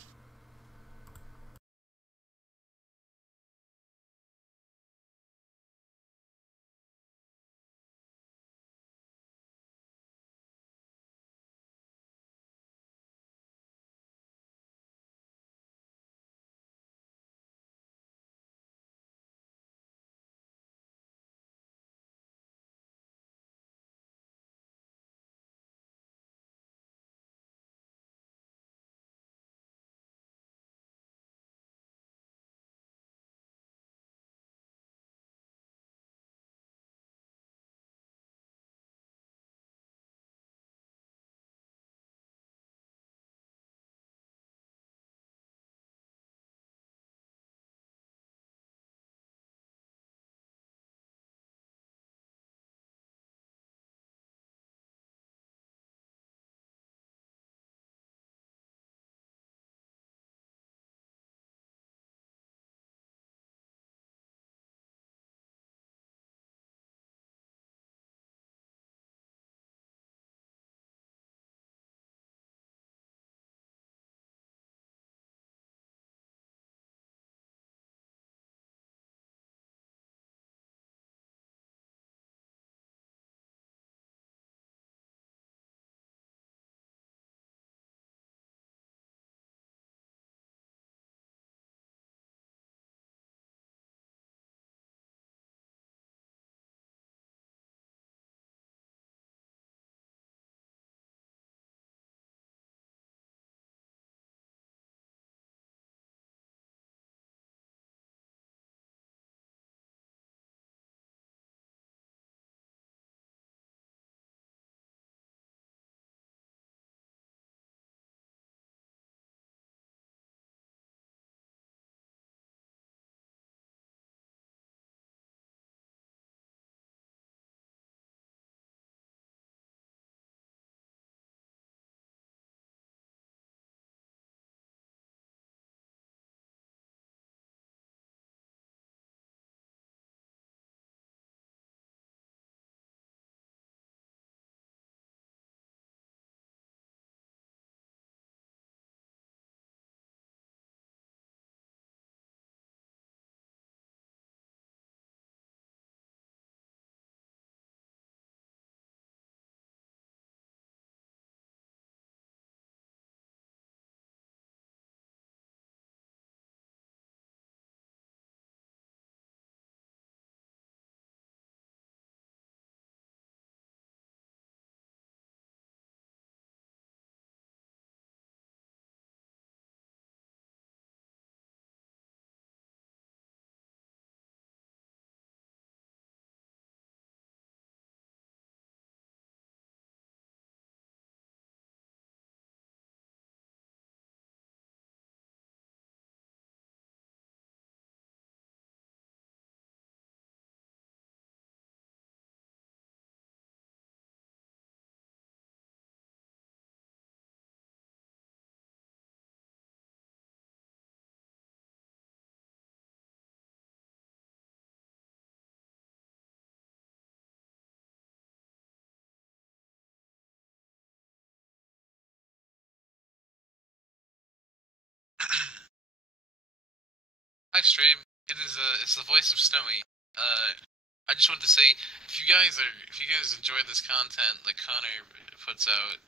Hi stream. It's the voice of Snowy. I just wanted to say if you guys enjoy this content that Connor puts out,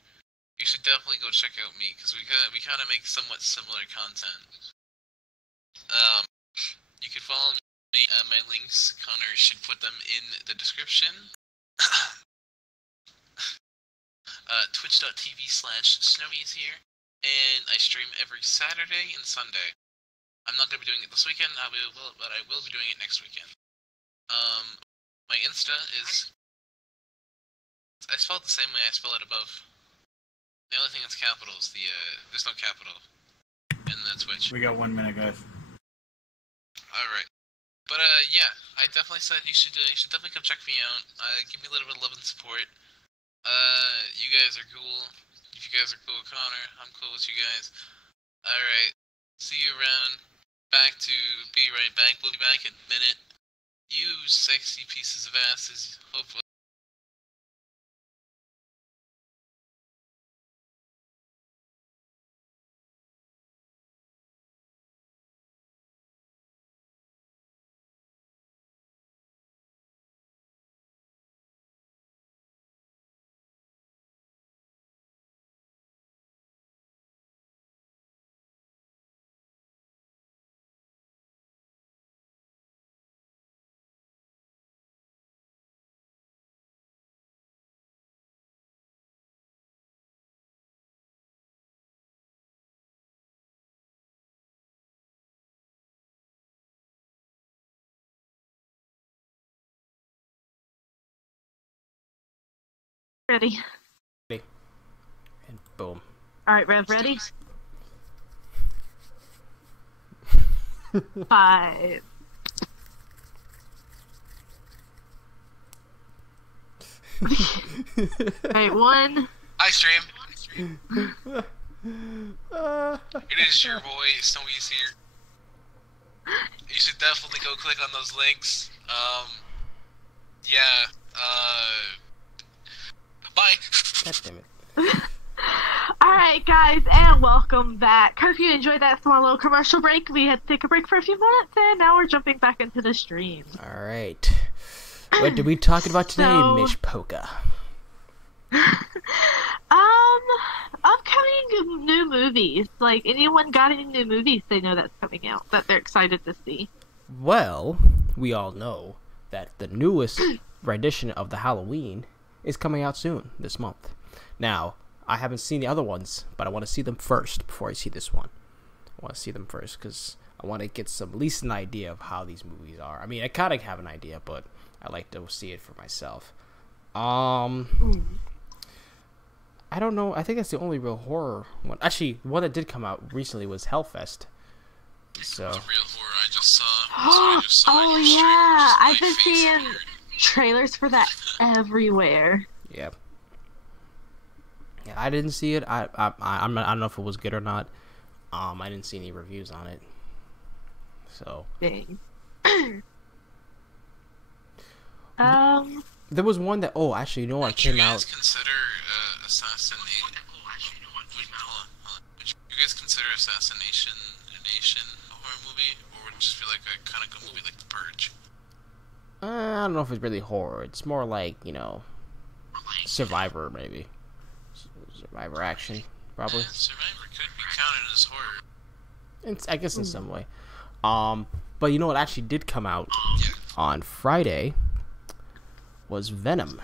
you should definitely go check out me because we kind of make somewhat similar content. You can follow me. My links, Connor should put them in the description. Twitch.tv/Snowy is here, and I stream every Saturday and Sunday. I'm not going to be doing it this weekend, but I will be doing it next weekend. My Insta is... I spell it the same way I spell it above. The only thing that's capital is there's no capital in the Twitch. We got 1 minute, guys. Alright. But, yeah, I definitely said you should definitely come check me out. Give me a little bit of love and support. You guys are cool. If you guys are cool with Connor, I'm cool with you guys. Alright. See you around. Back to Be Right Back. We'll be back in a minute. You sexy pieces of asses. Hopefully. Ready. And boom. Alright, Rev, ready? 5. Alright, 1. Hi, stream. It is your boy, Snowy's here. You should definitely go click on those links. Yeah, bye. God damn it. Alright, guys, and welcome back. Hope you enjoyed that small little commercial break. We had to take a break for a few minutes, and now we're jumping back into the stream. Alright. What did we talk about today, Miss Polka? Upcoming new movies. Like, anyone got any new movies they know that's coming out that they're excited to see? Well, we all know that the newest rendition of the Halloween is coming out soon, this month. Now, I haven't seen the other ones, but I want to see them first before I see this one. I want to see them first because I want to get at least an idea of how these movies are. I mean, I kind of have an idea, but I like to see it for myself. I don't know. I think that's the only real horror one. Actually, one that did come out recently was Hellfest. So. The real horror I just saw. Oh yeah, I've been seeing trailers for that everywhere. Yeah. Yeah, I didn't see it. I don't know if it was good or not. I didn't see any reviews on it. So. Dang. There was one that. Oh, actually, you know what came out. Would you guys consider Assassination? Would you guys consider Assassination Nation a horror movie, or would it just feel like a kind of good movie like The Purge? I don't know if it's really horror. It's more like, Survivor maybe. Survivor action, probably. Yeah, Survivor could be counted as horror. I guess in some way. But you know what actually did come out on Friday was Venom.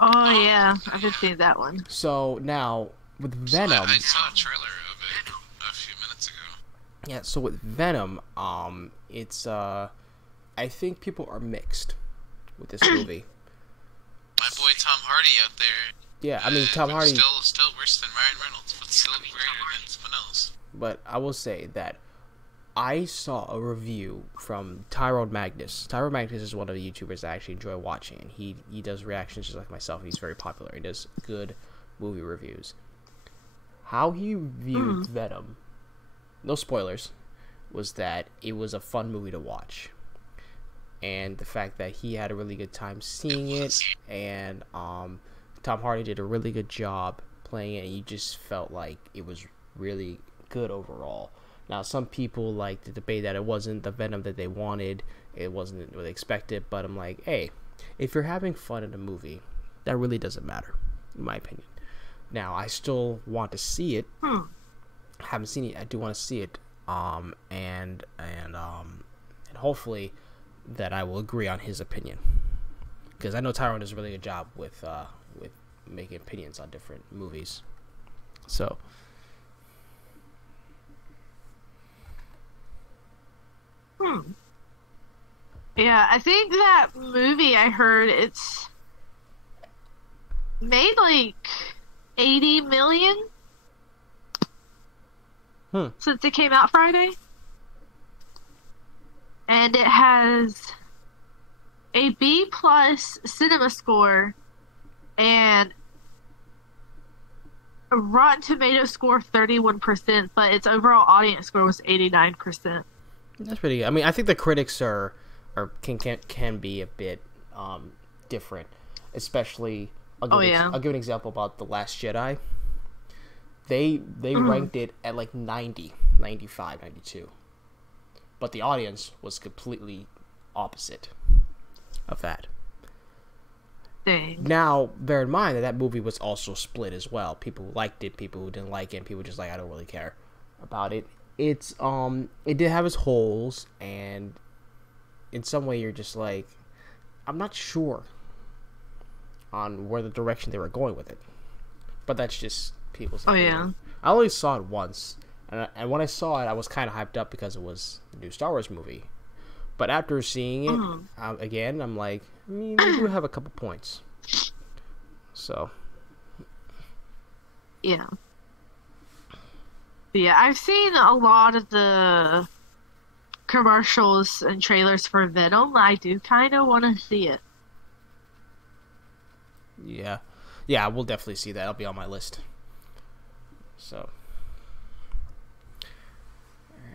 Oh yeah, I've been seeing that one. So now with Venom, I saw a trailer of it a few minutes ago. Yeah, so with Venom, it's I think people are mixed with this movie. My boy Tom Hardy out there. Yeah, I mean Tom Hardy still worse than Ryan Reynolds, but still greater than someone else. But I will say that I saw a review from Tyrone Magnus. Tyrone Magnus is one of the YouTubers I actually enjoy watching, and he does reactions just like myself. He's very popular. He does good movie reviews. How he viewed Venom, no spoilers, was that it was a fun movie to watch. And the fact that he had a really good time seeing it, and Tom Hardy did a really good job playing it, and you just felt like it was really good overall. Now, some people like to debate that it wasn't the Venom that they wanted, it wasn't what they expected, but I'm like, hey, if you're having fun in a movie, that really doesn't matter, in my opinion. Now, I still want to see it. I haven't seen it. I do want to see it. and hopefully that I will agree on his opinion, because I know Tyrone does a really good job with making opinions on different movies. So. Yeah, I think that movie I heard it's made like 80 million since it came out Friday. And it has a B+ cinema score and a Rotten Tomatoes score of 31%, but its overall audience score was 89%. That's pretty good. I mean, I think the critics can be a bit different, especially. I'll give an example about The Last Jedi. They ranked it at like 90, 95, 92. But the audience was completely opposite of that. Dang. Now, bear in mind that movie was also split as well. People who liked it, people who didn't like it, and people just like, I don't really care about it. It did have its holes, and in some way you're just like, I'm not sure on where the direction they were going with it. But that's just people's opinion. Yeah. I only saw it once, and when I saw it, I was kind of hyped up because it was the new Star Wars movie. But after seeing it again, I'm like, I mean, they do have a couple points. So. Yeah. Yeah, I've seen a lot of the commercials and trailers for Venom. I do kind of want to see it. Yeah. Yeah, we'll definitely see that. It'll be on my list. So.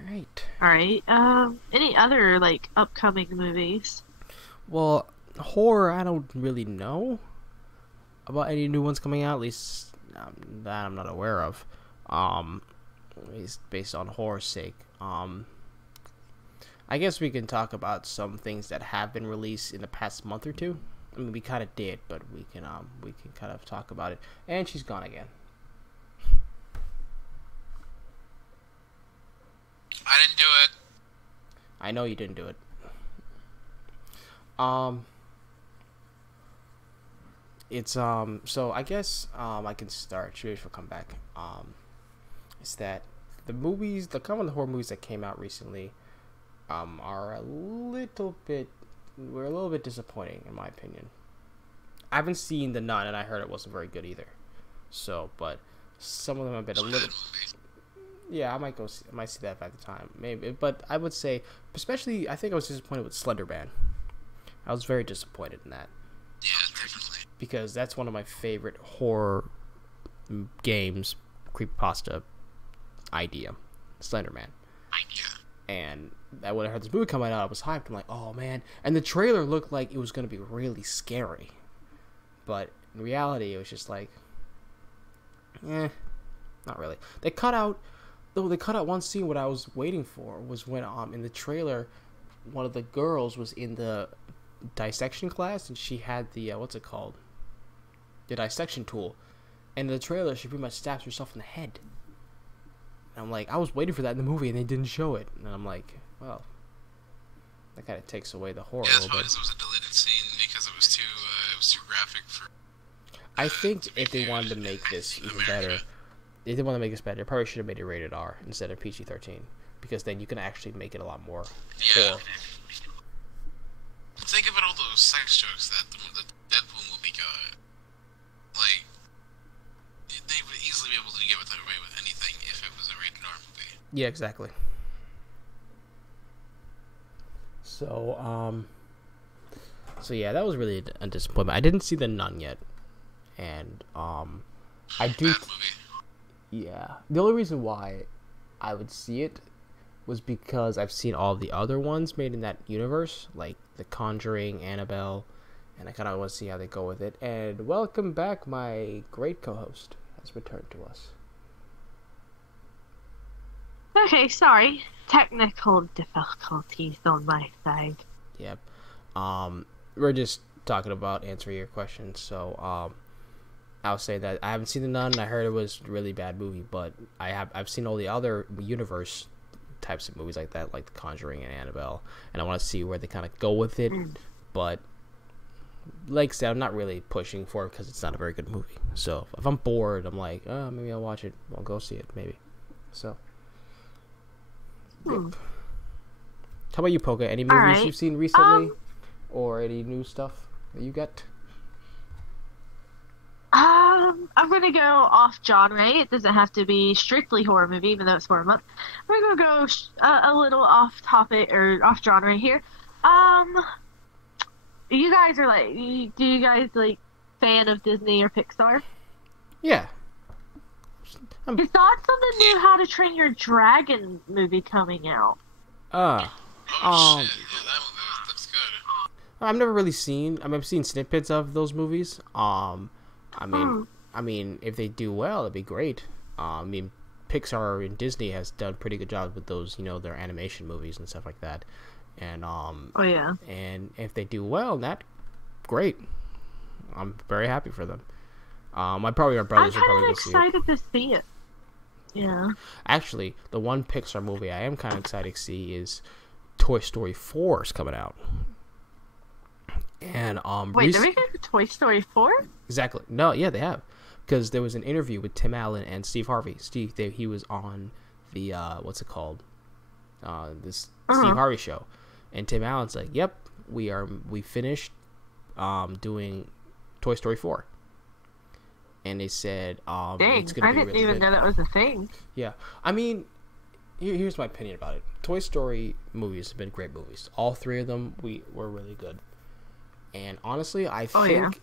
Alright. Any other, like, upcoming movies? Well, horror, I don't really know about any new ones coming out. At least that I'm not aware of. It's based on horror's sake. I guess we can talk about some things that have been released in the past month or two. I mean, we kind of did, but we can kind of talk about it. And she's gone again. I didn't do it. I know you didn't do it. It's so I guess I can start. She'll come back. Is that the movies, the common horror movies that came out recently, are a little bit disappointing in my opinion. I haven't seen The Nun, and I heard it wasn't very good either. So, but some of them have been a little. Yeah, I might see that at the time, maybe. But I would say, especially, I think I was disappointed with Slender Man. I was very disappointed in that. Yeah, definitely. Because that's one of my favorite horror games, creepypasta idea, Slender Man. And when I heard this movie coming out, I was hyped. I'm like, oh man! And the trailer looked like it was going to be really scary, but in reality, it was just like, not really. They cut out one scene. What I was waiting for was when in the trailer, one of the girls was in the dissection class, and she had the what's it called? The dissection tool. And in the trailer, she pretty much stabs herself in the head. And I'm like, I was waiting for that in the movie, and they didn't show it. And I'm like, well, that kind of takes away the horror. Yeah, that's why it was a deleted scene, because it was too graphic for. I think if they wanted to make this even better, if they want to make this better, they probably should have made it rated R instead of PG-13, because then you can actually make it a lot more horror. Think about all those sex jokes that the Deadpool movie got. Like, they would easily be able to get away with anything if it was a rated R movie. Yeah, exactly. So, yeah, that was really a disappointment. I didn't see The Nun yet, and I do. Yeah, the only reason why I would see it was because I've seen all the other ones made in that universe, like The Conjuring, Annabelle, and I kind of want to see how they go with it. And welcome back, my great co-host has returned to us. Okay, sorry. Technical difficulties on my side. Yep. We're just talking about answering your questions. So, I'll say that I haven't seen The Nun. I heard it was a really bad movie, but I've seen all the other universe types of movies like that, like The Conjuring and Annabelle, and I want to see where they kind of go with it. But like I said, I'm not really pushing for it because it's not a very good movie. So if I'm bored, I'm like, oh, maybe I'll watch it. I'll go see it, maybe. So. Yep. How about you, Poca? Any movies you've seen recently, or any new stuff that you got? I'm gonna go off genre. It doesn't have to be strictly horror movie, even though it's horror month. We're gonna go a little off topic or off genre here. You guys are like, do you guys like fan of Disney or Pixar? Yeah. Is that the new How to Train Your Dragon movie coming out? Shit, yeah, that one looks good. I've never really seen. I've seen snippets of those movies. I mean, if they do well, it'd be great. I mean, Pixar and Disney has done pretty good jobs with those, their animation movies and stuff like that. And oh yeah. And if they do well, that great. I'm very happy for them. My brothers will probably go see it. I'm excited to see it. Yeah. Actually, the one Pixar movie I am kind of excited to see is Toy Story 4 is coming out. And wait, they're making Toy Story 4? Exactly. No, yeah, they have. Because there was an interview with Tim Allen and Steve Harvey. He was on the what's it called? This Steve Harvey show. And Tim Allen's like, "Yep, we finished doing Toy Story 4." And they said, Dang, it's gonna be I didn't really even good. know that was a thing. Yeah. I mean, here's my opinion about it. Toy Story movies have been great movies. All three of them were really good. And honestly, I think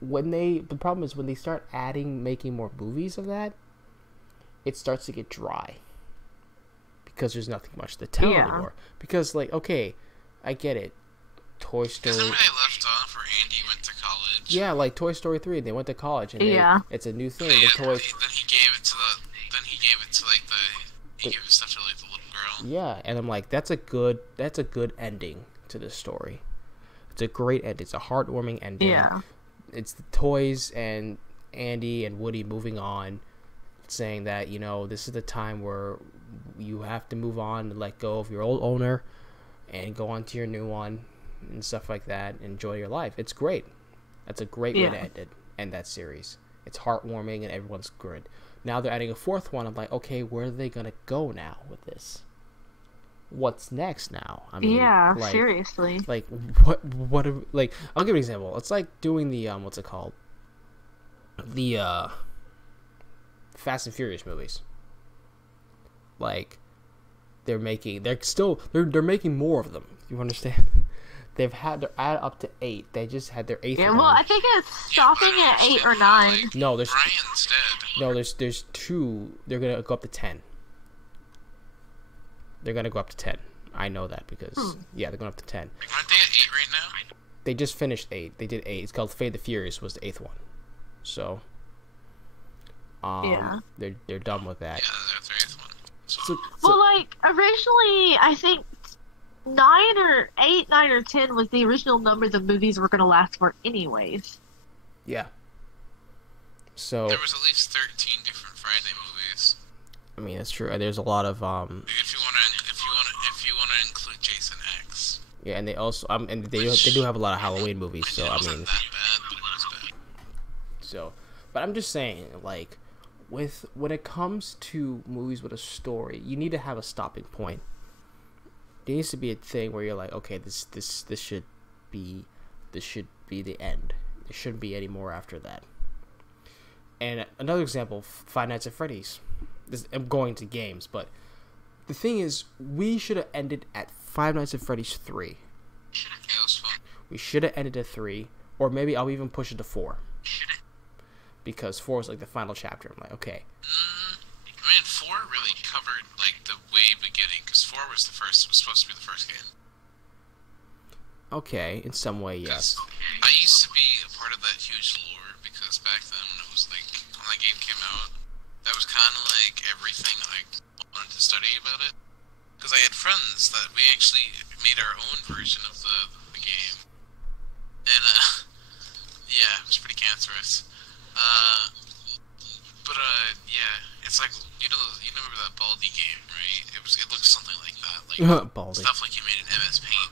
the problem is when they start making more movies of that, it starts to get dry. Because there's nothing much to tell anymore. Because, like, okay, I get it. Toy Story... Isn't where they left off where Andy went to college? Yeah, like Toy Story 3, they went to college, and it's a new thing. Then he gave it to he gave his stuff to, like, the little girl. Yeah, and I'm like, that's a good ending to this story. It's a great end. It's a heartwarming ending. Yeah. It's the toys and Andy and Woody moving on, saying that, this is the time where you have to move on and let go of your old owner and go on to your new one and stuff like that. Enjoy your life. It's great. That's a great way to end that series. It's heartwarming and everyone's good. Now they're adding a fourth one. I'm like, okay, where are they going to go now with this? What's next now? I mean, seriously. Like, what, like, I'll give you an example. It's like doing the, what's it called? The, Fast and Furious movies. Like, they're making more of them. You understand? They're at up to 8. They just had their 8th one. Well, I think it's stopping at 8 or 9. No, there's Brian's dead. No, there's 2. They're gonna go up to 10. They're gonna go up to 10. I know that because they're going up to 10. Aren't they at 8 right now? They just finished 8. They did 8. It's called Fate the Furious was the 8th one. So, they're done with that. Yeah, that's their 8th one. So, well, like originally, I think 9 or 8, 9 or 10 was the original number the movies were going to last for, anyways. Yeah. So there was at least 13 different Friday movies. I mean, that's true. There's a lot of If you want to include Jason X. Yeah, and they also and they do have a lot of Halloween movies. So I mean, that bad, but it was bad. So, but I'm just saying, like, when it comes to movies with a story, you need to have a stopping point. There needs to be a thing where you're like, okay, this should be the end. There shouldn't be any more after that. And another example, Five Nights at Freddy's. I'm going to games, but the thing is, we should have ended at Five Nights at Freddy's 3. Yeah, that was fun. We should have ended at 3, or maybe I'll even push it to 4. Because 4 is like the final chapter. I'm like, okay. I mean, 4 really covered like the way beginning, because 4 was supposed to be the first game. Okay, in some way, yes. I used to be a part of that huge lore, because back then when it was like when that game came out, that was kind of like everything I wanted to study about it. Because I had friends that we actually made our own version of the game, and yeah, it was pretty cancerous. But yeah, it's like you remember that Baldi game, right? It looked like Baldy. stuff like you made in MS Paint.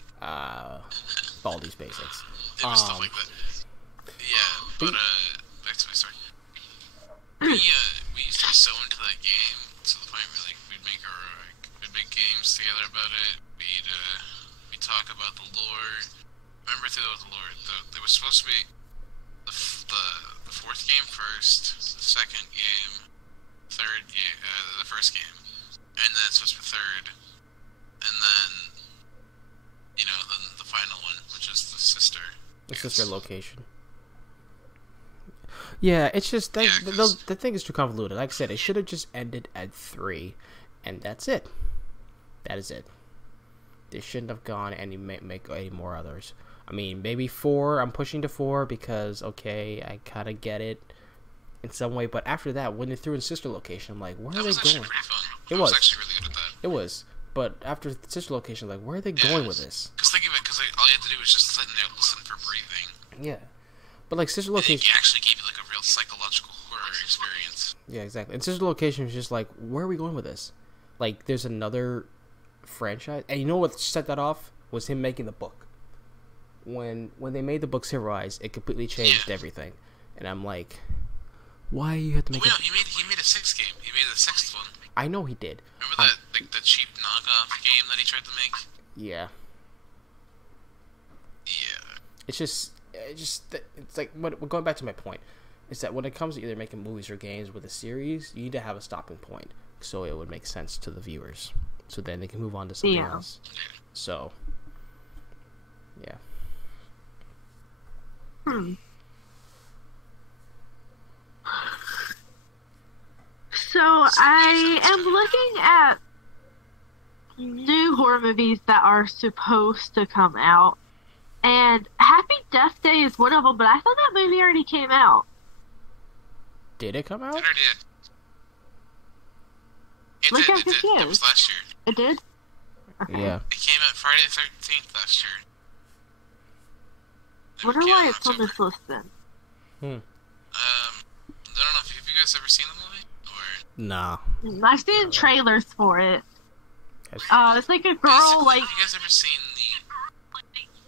Baldy's basics. There was stuff like that. Yeah, but back to my story. We used to be so into that game to the point where like we'd make games together about it. We'd talk about the lore. Remember through the lore, there was supposed to be the fourth game first, the second game, third game, the first game, and then it's supposed to be third, and then the final one, which is the sister. The sister location. Yeah, it's just that the thing is too convoluted. Like I said, it should have just ended at 3, and that's it. That is it. They shouldn't have gone and make any more others. I mean, maybe 4. I'm pushing to 4 because okay, I kind of get it in some way. But after that, when they threw in sister location, I'm like, where are they going? It was actually really good at that. It was. But after sister location, like, where are they going with this? Because think of it, because all you had to do was just sit in there and listen for breathing. Yeah. But like sister location, it actually gave you like a real psychological horror experience. Yeah, exactly. And sister location was just like, where are we going with this? Like, there's another franchise, and you know what set that off was him making the book. When they made the book Silver Eyes, it completely changed everything, and I'm like, why you have to make? Well, he made a 6th game. He made the 6th one. I know he did. Remember that like the cheap knockoff game that he tried to make? Yeah. Yeah. It's like going back to my point, is that when it comes to either making movies or games with a series, you need to have a stopping point so it would make sense to the viewers, so then they can move on to something else. So, yeah. So I am looking at new horror movies that are supposed to come out, and Happy Death Day is one of them, but I thought that movie already came out. Did it come out? It already did. Look, I'm It did. It confused. was last year. It did? Okay. Yeah. It came out Friday the 13th last year. I wonder why it's on this list then. I don't know. Have you guys ever seen the movie? Or Nah. I've seen trailers for it. It's like a girl, basically, like... have you guys ever seen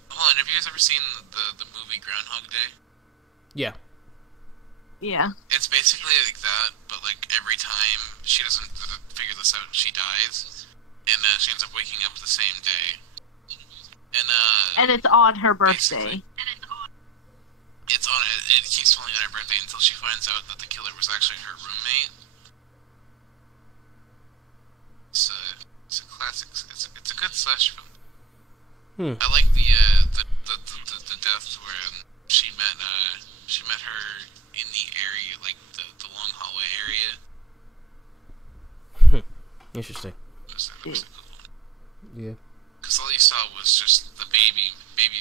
Hold on, have you guys ever seen the movie Groundhog Day? Yeah. Yeah. It's basically like that, but like every time she doesn't figure this out, she dies, and she ends up waking up the same day. And it's on her birthday. It's on. It keeps falling on her birthday until she finds out that the killer was actually her roommate. It's a classic. It's a good slash film. I like the death where she met her in the area, like the long hallway area. Interesting. That was a cool one. Yeah. Because all you saw was just the baby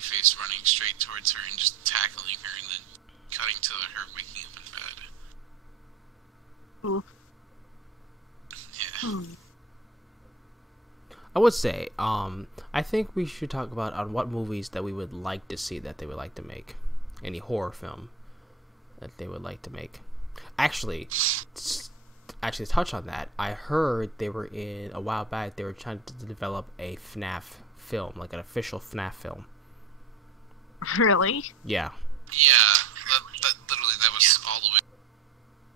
face running straight towards her and just tackling her, and then cutting to her waking up in bed. Ooh. Yeah. I would say, I think we should talk about on what movies that we would like to see that they would like to make. Any horror film that they would like to make. Actually, touch on that. I heard they were a while back, they were trying to develop a FNAF film, like an official FNAF film. Really? Yeah. Yeah, that was all the way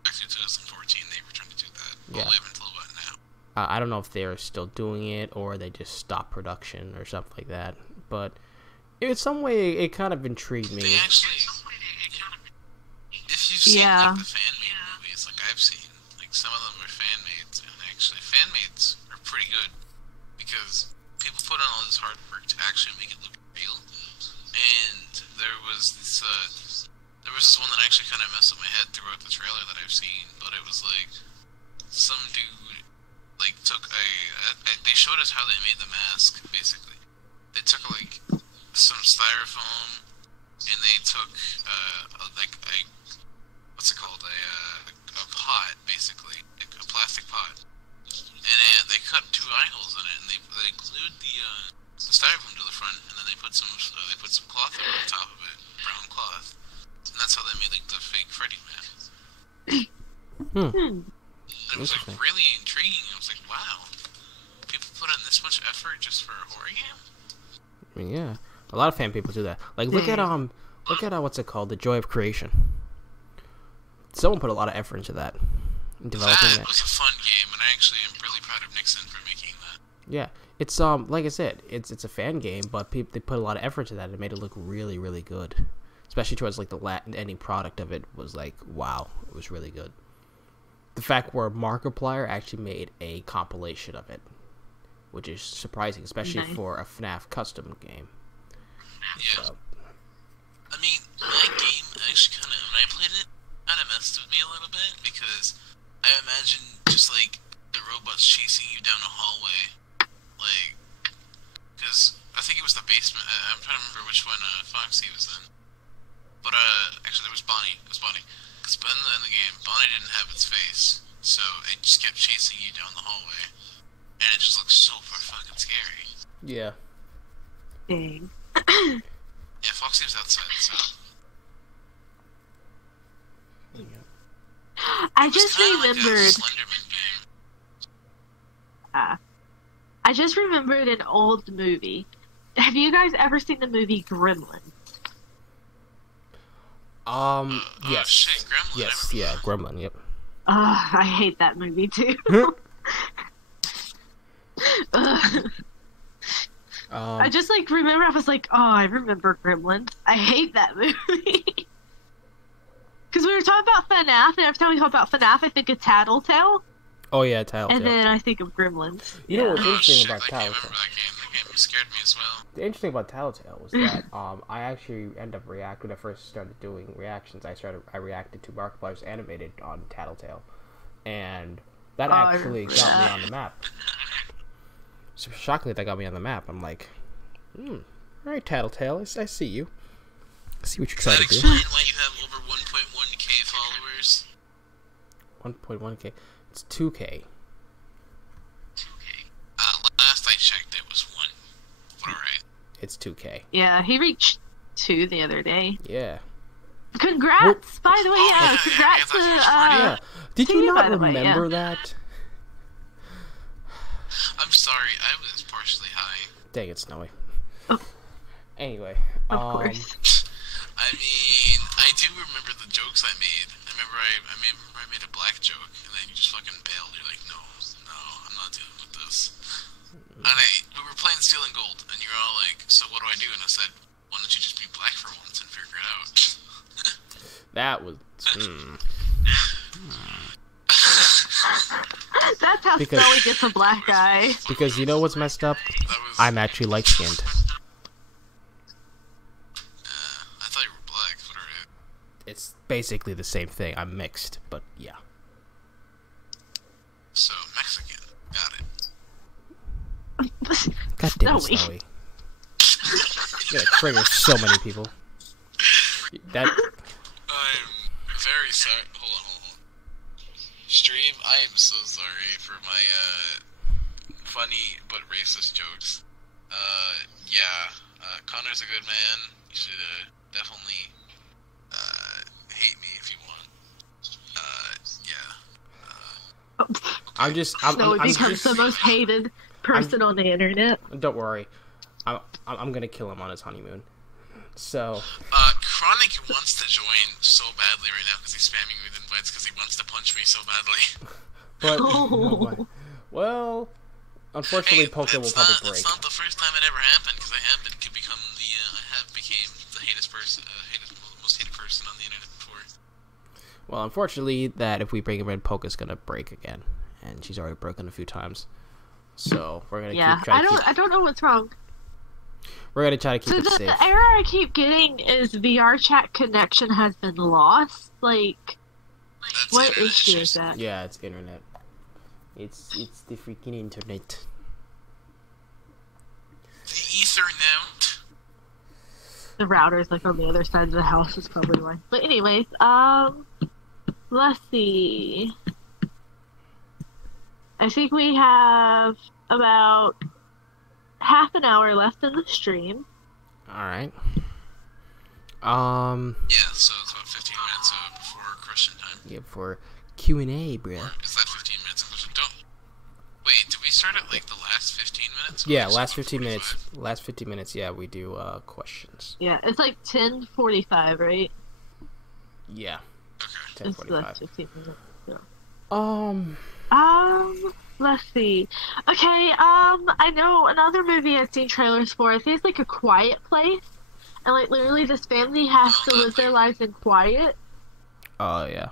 back to 2014. They were trying to do that. All the way up until about now. I don't know if they're still doing it or they just stopped production or something like that. But in some way, it kind of intrigued me. They actually, if you've seen like the fan-made movies, like I've seen, like some of them are fan-made, and actually fan-mades are pretty good because people put on all this hard work to actually make it look real. And there was this one that actually kind of messed up my head throughout the trailer that I've seen, but it was like some dude like took they showed us how they made the mask. Basically, they took like some styrofoam and they took what's it called, a pot, basically, like a plastic pot, and they cut 2 eye holes in it, and they glued the styrofoam to the front, and then they put some cloth over the top of it, brown cloth, and that's how they made like the fake Freddy mask. It was like really intriguing. I was like, wow, people put in this much effort just for a horror game? I mean, yeah, a lot of fan people do that. Like, look at what's it called, The Joy of Creation. Someone put a lot of effort into that, in developing that. That was a fun game, and I actually am really proud of Nixon for making that. Yeah, it's like I said, it's a fan game, but they put a lot of effort into that. It made it look really, really good, especially towards like the ending product of it was like, wow, it was really good. The fact where Markiplier actually made a compilation of it, which is surprising, especially for a FNAF custom game. Yeah. So. I mean, that game actually kind of, when I played it, kind of messed with me a little bit, because I imagine just, like, the robots chasing you down a hallway, like, because I think it was the basement. I'm trying to remember which one Foxy was in. But, actually, it was Bonnie. It was Bonnie. Because in the game, Bonnie didn't have its face, so it just kept chasing you down the hallway, and it just looked super fucking scary. Yeah. Dang. Yeah, Foxy was outside, so... I just remembered. I just remembered an old movie. Have you guys ever seen the movie Gremlins? Yes. Shit, Gremlin, Yes, yeah, Gremlin, yep. I hate that movie too. I just like remember I was like, oh, I remember Gremlins. I hate that movie. Because we were talking about FNAF, and every time we talk about FNAF, I think of Tattletale. Oh yeah, Tattletale. And then I think of Gremlins. You know what's Oh, interesting shit, about I can't Tattletale? remember that game. That game scared me as well. The interesting about Tattletale was that I actually ended up when I first started doing reactions. I reacted to Markiplier's animated on Tattletale, and that actually got me on the map. So shockingly, that got me on the map. I'm like, all right, Tattletale, I see you. I see what you're trying to do. Does that explain why you have over 1.1k followers? 1.1k. It's 2k. 2k. Last I checked, it was 1. But alright. It's 2k. Yeah, he reached 2 the other day. Yeah. Congrats, by the way. Yeah, congrats to Yeah. Did you not remember that? I'm sorry, I was partially high. Dang it, Snowy. Oh. Anyway, Of course. I mean, I do remember the jokes I made. I remember I made a black joke, and then you just fucking bailed. You're like, no, I'm not dealing with this. And we were playing Steel and Gold, and you were all like, so what do I do? And I said, why don't you just be black for once and figure it out? that was. That's how Snowy gets a black eye. Because you know what's messed up? I'm actually light skinned. I thought you were black, but alright. It's basically the same thing. I'm mixed, but yeah. So, Mexican. Got it. God damn it, Snowy. You're gonna trigger so many people. That. I'm very sorry. Hold on. Stream, I am so sorry for my, funny but racist jokes. Connor's a good man. You should, definitely, hate me if you want. I'm just. Snowy becomes the most hated person on the internet. Don't worry. I'm gonna kill him on his honeymoon. So. Chronic wants to join so badly right now because he's spamming me with invites because he wants to punch me so badly. But, well, unfortunately, Poker will probably break. It's not the first time it ever happened because I have become the hatest person, most hated person on the internet before. Well, unfortunately, that if we bring him in, Poker's gonna break again, and she's already broken a few times. So we're gonna keep trying to keep. I don't know what's wrong. We're gonna try to keep it safe. The error I keep getting is Vrchat connection has been lost. Like, what issue is that? Yeah, it's internet. It's the freaking internet. The Ethernet. The router's like on the other side of the house is probably why. But anyways, let's see. I think we have about half an hour left in the stream. Alright. Yeah, so it's about 15 minutes before question time. Yeah, for Q&A, bruh. Or is that 15 minutes of question? Wait, did we start at, like, the last 15 minutes? Yeah, last 15 minutes. Last 15 minutes, yeah, we do questions. Yeah, it's like 10:45, right? Yeah. Okay. It's the 10:45. last 15 minutes. Yeah. Um, Let's see. Okay, I know another movie I've seen trailers for. I think it's like A Quiet Place. And like literally this family has to live their lives in quiet. oh yeah.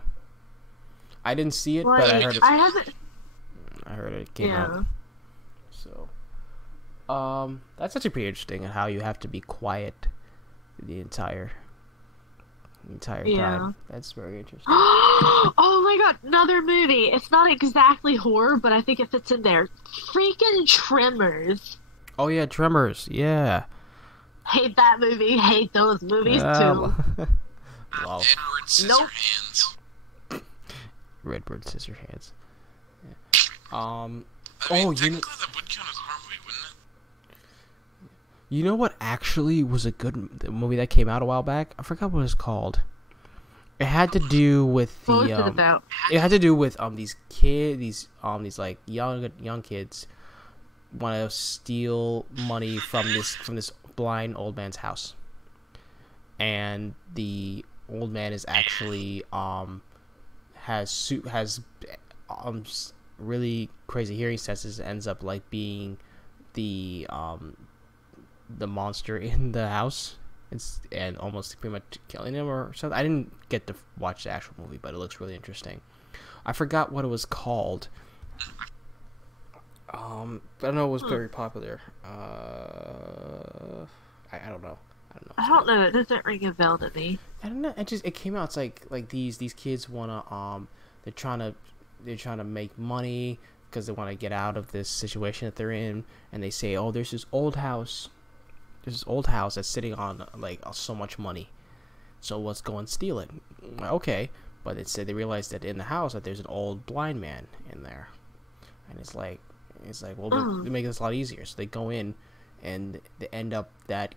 I didn't see it, Like, but I heard it. I haven't. I heard it came Yeah. out. So, that's actually pretty interesting. How you have to be quiet the entire Yeah. time. That's very interesting. Oh my god, another movie. It's not exactly horror, but I think it fits in there. Freaking Tremors. Oh yeah, Tremors. Yeah. Hate that movie. Hate those movies too. Wow. Edward Nope. Scissorhands. Redbird Scissorhands. Yeah. I mean, Oh, technically that would count as a horror movie, wouldn't it? you know what actually was a good movie that came out a while back? I forgot what it was called. It had to do with the What was it about? it had to do with these kids, these like young kids want to steal money from this blind old man's house. And the old man is actually has really crazy hearing senses, ends up like being the monster in the house, and almost pretty much killing him or something. I didn't get to watch the actual movie, but it looks really interesting. I forgot what it was called. But I know it was very popular. I don't know. I don't know. It doesn't ring a bell to me. I don't know. It came out. It's like these kids wanna they're trying to make money because they want to get out of this situation that they're in, and they say, oh, there's this old house that's sitting on like so much money, so let's go and steal it. Okay, but instead they realize that in the house that there's an old blind man in there, and it's like well, they make this a lot easier. So they go in, and they end up that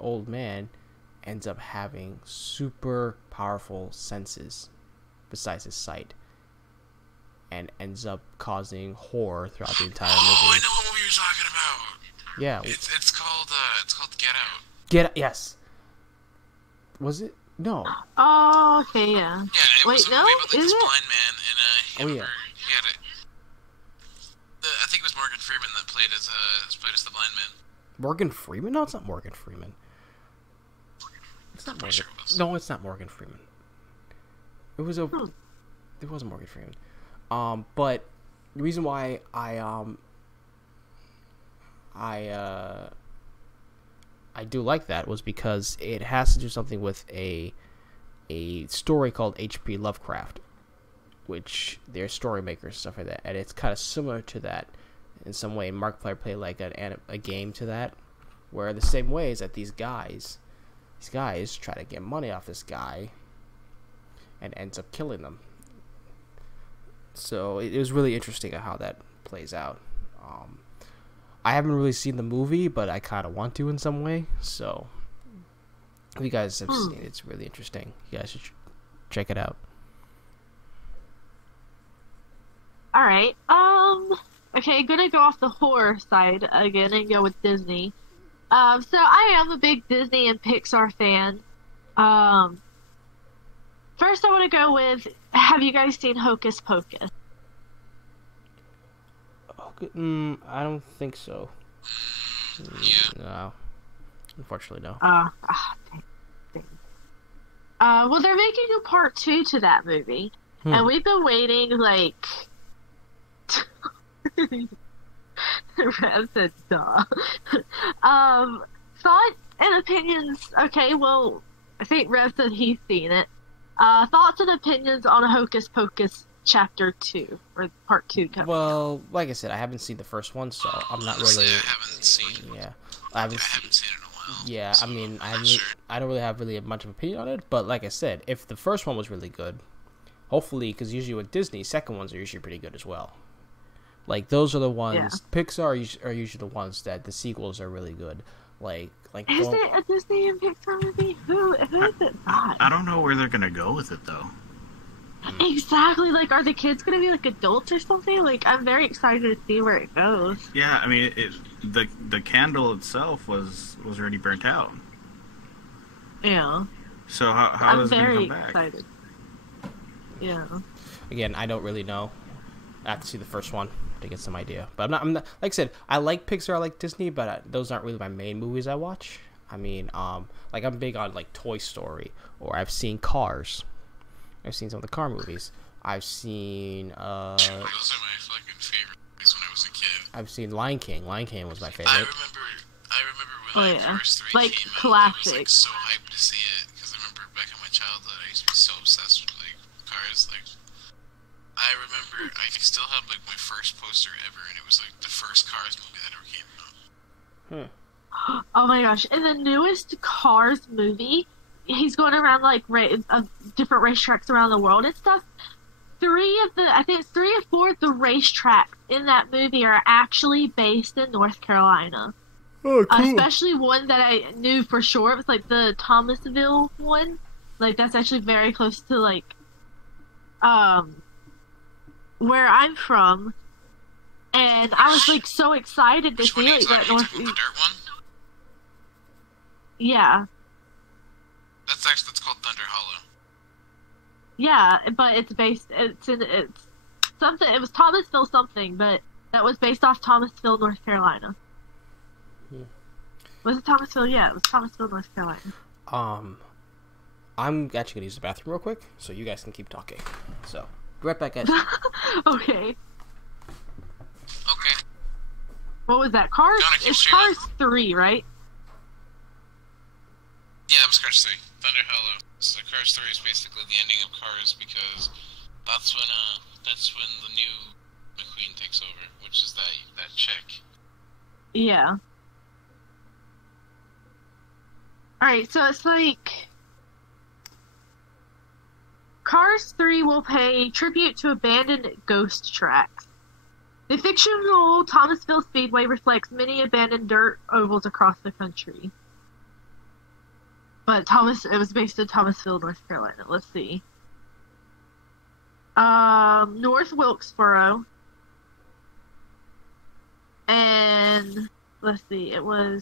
old man ends up having super powerful senses besides his sight, and ends up causing horror throughout the entire movie. Oh, I know what movie you're talking about. Yeah. It's called Get Get Out. yes. Was it? No. Oh, okay, yeah. Yeah, it Wait, was a no? movie about like, Is this it? blind man in a hamburger. yeah. He had it. I think it was Morgan Freeman that played as the blind man. Morgan Freeman? No, it's not Morgan Freeman. It's not Pretty Morgan. sure it was. No, it's not Morgan Freeman. It was It wasn't Morgan Freeman. But the reason why I do like that was because it has to do something with a story called H.P. Lovecraft, which they're story makers and stuff like that, and it's kind of similar to that in some way. Markiplier played like a game to that, where the same way is that these guys try to get money off this guy, and ends up killing them. So it was really interesting how that plays out. I haven't really seen the movie, but I kind of want to in some way. So if you guys have seen it, it's really interesting. You guys should check it out. All right. Okay, gonna go off the horror side again and go with Disney. So I am a big Disney and Pixar fan. First I want to go with, have you guys seen Hocus Pocus? I don't think so. Yeah. No. Unfortunately, no. Dang. Well, they're making a part 2 to that movie, and we've been waiting like. Rev said, "Duh." Thought and opinions. Okay, well, I think Rev said he's seen it. Thoughts and opinions on Hocus Pocus Chapter 2 or Part 2 coming. Well, like I said, I haven't seen the first one, so I'm not really. I haven't seen. Yeah, I haven't seen it in a while. Yeah, so I mean, I'm not sure. I don't really have much of an opinion on it, but like I said, if the first one was really good, hopefully, because usually with Disney, second ones are usually pretty good as well. Like those are the ones. Yeah. Pixar are usually the ones that the sequels are really good. Like Is it a Disney and Pixar movie? Who is it not? I don't know where they're gonna go with it though. Exactly. Like, are the kids gonna be like adults or something? Like, I'm very excited to see where it goes. Yeah, I mean, the candle itself was already burnt out. Yeah. So how I'm is it very going to come back? excited. Yeah. Again, I don't really know. I have to see the first one to get some idea. But I'm not like I said, I like Pixar, I like Disney, but those aren't really my main movies I watch. I mean, like I'm big on like Toy Story, or I've seen Cars. I've seen some of the car movies. I've seen Those are my fucking favorite movies when I was a kid. I've seen Lion King. Lion King was my I favorite. remember when Oh, yeah. Cars 3 Like, came out. I was classic. like so hyped to see it because I remember back in my childhood I used to be so obsessed with like cars. Like I remember I still have like my first poster ever, and it was like the first Cars movie that ever came out. Oh my gosh! In the newest Cars movie, he's going around like different racetracks around the world and stuff. I think it's 3 or 4 of the racetracks in that movie are actually based in North Carolina. Oh, cool. Especially one that I knew for sure. It was like the Thomasville one. Like that's actually very close to like, where I'm from. And I was like so excited to Which one see are you like that talking North. about? The dirt one? Yeah. That's called Thunder Hollow. Yeah, but it's something. It was Thomasville something, but that was based off Thomasville, North Carolina. Was it Thomasville? Yeah, it was Thomasville, North Carolina. I'm actually gonna use the bathroom real quick, so you guys can keep talking. So, be right back, guys. Okay. Okay. What was that? Cars? Donna, keep It's straight Cars 3, right? Yeah, it was Cars 3. Thunder Hollow. So Cars 3 is basically the ending of Cars because that's when the new McQueen takes over, which is that chick. Yeah. Alright, so it's like Cars 3 will pay tribute to abandoned ghost tracks. The fictional Thomasville Speedway reflects many abandoned dirt ovals across the country. But it was based in Thomasville, North Carolina. Let's see. North Wilkesboro. And let's see,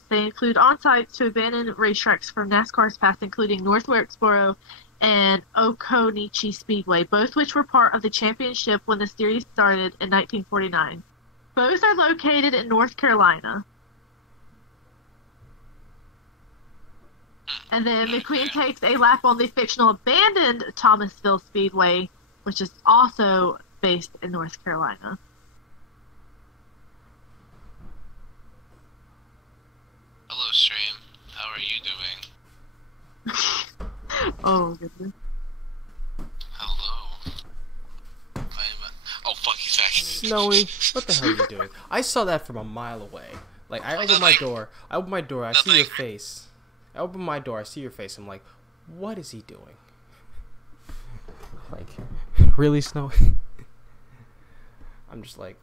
they include on-sites to abandoned racetracks from NASCAR's past, including North Wilkesboro and Occoneechee Speedway, both which were part of the championship when the series started in 1949. Both are located in North Carolina. And then McQueen takes a lap on the fictional abandoned Thomasville Speedway, which is also based in North Carolina. Hello, stream. How are you doing? Oh, goodness. Hello. Oh, fuck, he's back. Snowy, what the hell are you doing? I saw that from a mile away. Like, I opened my door, I see your face. I open my door, I see your face, I'm like, what is he doing? Like, really, Snowy? I'm just like...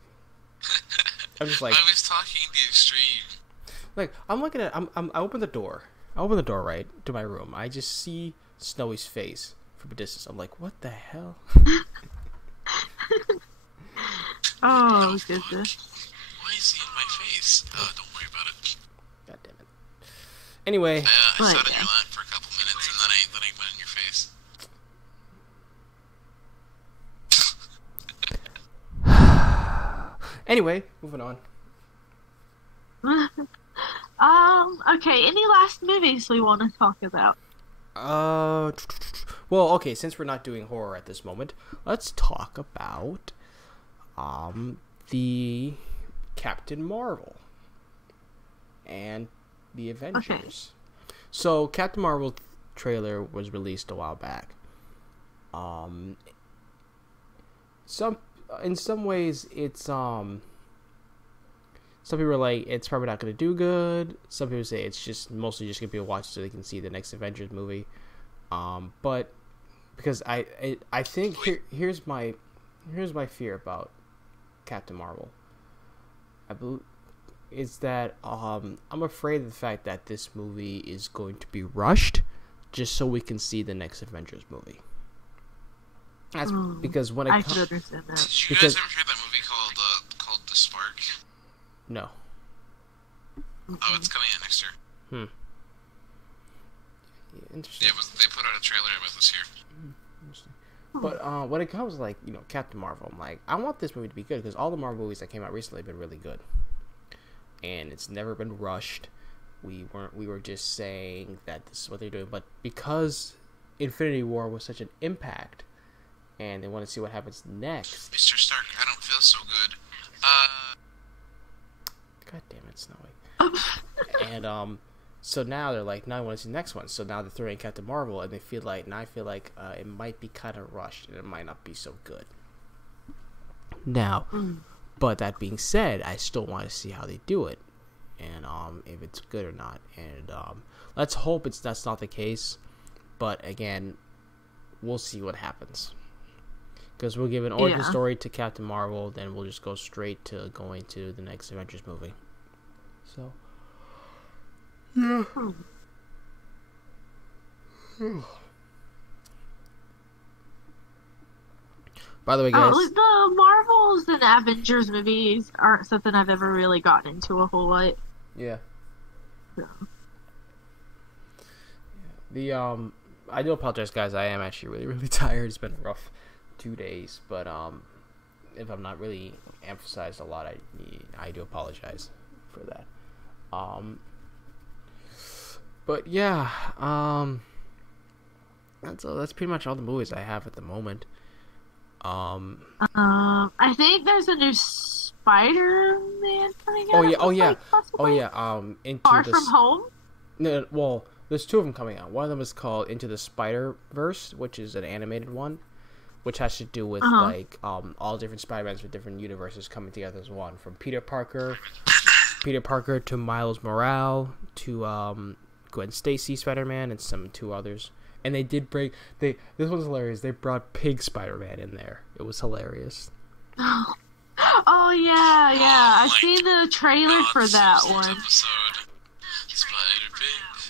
I was talking the extreme. Like, I'm looking at... I open the door. I open the door, right, to my room. I just see Snowy's face from a distance. I'm like, what the hell? Oh, goodness. Why is he in my face? Don't worry about it. God damn it. Anyway. I sat in your lap for a couple minutes, and then I went in your face. Anyway, moving on. Okay, any last movies we want to talk about? Well, okay, since we're not doing horror at this moment, let's talk about, the Captain Marvel and the Avengers. Okay. So, Captain Marvel trailer was released a while back. In some ways, it's, some people are like, it's probably not going to do good. Some people say it's just mostly just going to be a watch so they can see the next Avengers movie. But because I think here's my fear about Captain Marvel. Is that I'm afraid of the fact that this movie is going to be rushed just so we can see the next Avengers movie. That's because when I it could understand that. Did you Because- guys ever hear that movie called The Spark? no. Oh, it's coming out next year. Interesting. Yeah, they put out a trailer about this year. But when it comes to, like, you know, Captain Marvel, I'm like, I want this movie to be good because all the Marvel movies that came out recently have been really good, and it's never been rushed. We were just saying that this is what they're doing, but because Infinity War was such an impact, and they want to see what happens next. Mr. Stark, I don't feel so good. God damn it, Snowy. And so now they're like, now I want to see the next one. So now they're throwing in Captain Marvel, and I feel like it might be kind of rushed, and it might not be so good. Now, but that being said, I still want to see how they do it, and if it's good or not. And let's hope that's not the case. But again, we'll see what happens. Because we'll give an origin story to Captain Marvel, then we'll just go straight to going to the next Avengers movie. So, yeah. By the way, guys. The Marvels and Avengers movies aren't something I've ever really gotten into a whole lot. Yeah. So. I do apologize, guys. I am actually really, really tired. It's been a rough 2 days, but if I'm not really emphasized a lot, I do apologize for that. But yeah, that's pretty much all the movies I have at the moment. I think there's a new Spider-Man coming out. Into Far the From Home. No, well, there's two of them coming out. One of them is called Into the Spider-Verse, which is an animated one, which has to do with like all different Spider-Mans from different universes coming together as one, from Peter Parker to Miles Morales to Gwen Stacy Spider-Man and two others. And they did this one's hilarious. They brought Pig Spider-Man in there. It was hilarious. Oh yeah. I've seen the trailer for that one. Episode.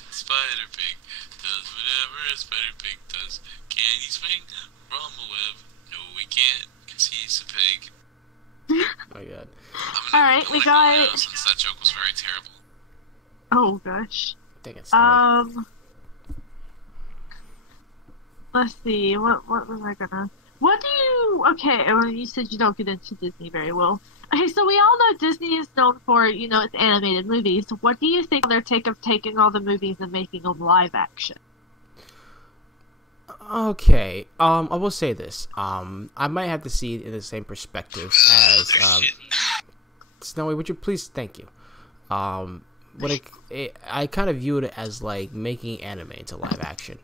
Spider Pig does whatever a Spider Pig does. Can he swing from a web? No, he can't, because he's a pig. Oh my god. Alright, we got... Since that joke was very terrible. Oh gosh. Dang it, let's see, what was I gonna... Okay, well, you said you don't get into Disney very well. Okay, so we all know Disney is known for, its animated movies. What do you think of their take of taking all the movies and making them live action? Okay, I will say this. I might have to see it in the same perspective as Snowy. Would you please? Thank you. I kind of view it as like making anime into live action,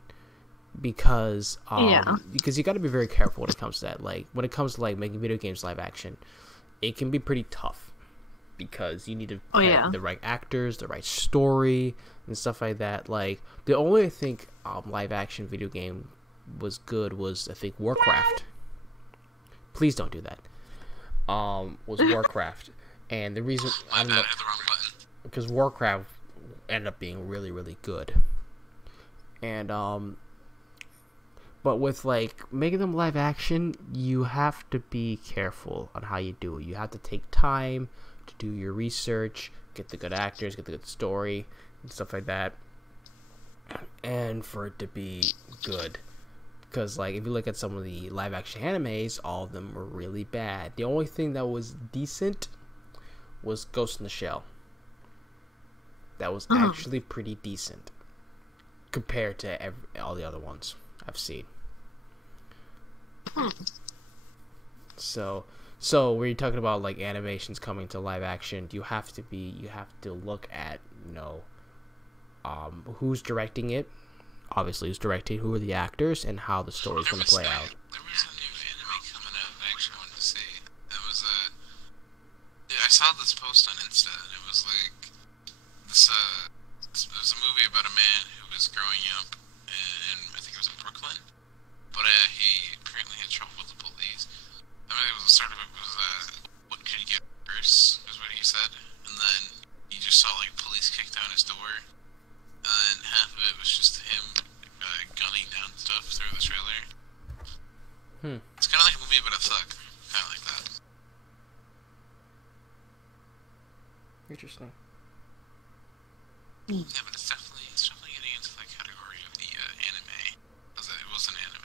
because you got to be very careful when it comes to that. Like when it comes to like making video games live action, it can be pretty tough because you need to have the right actors, the right story, and stuff like that. Like the only I think live action video game was good was I think Warcraft. Please don't do that. Was Warcraft, and the reason I don't know because Warcraft ended up being really, really good, and but with like making them live action, you have to be careful on how you do it. You have to take time to do your research, get the good actors, get the good story, and stuff like that, and for it to be good. Because, like, if you look at some of the live-action animes, all of them were really bad. The only thing that was decent was Ghost in the Shell. That was actually pretty decent compared to all the other ones I've seen. So when you're talking about, like, animations coming to live-action, you have to look at, who's directing it. Obviously, who's directing, who are the actors, and how the story's going to play out. There was a new anime coming out I actually wanted to see. I saw this post on Insta, and it was like, it was a movie about a man who was growing up, and I think it was in Brooklyn, but he apparently had trouble with the police. I mean, the start of it was, what could he get worse, is what he said, and then he just saw, like, police kick down his door. And half of it was just him gunning down stuff through the trailer. It's kind of like a movie about a thug. Kind of like that. Interesting. Yeah, but it's definitely getting into the category of the anime. Because it was an anime.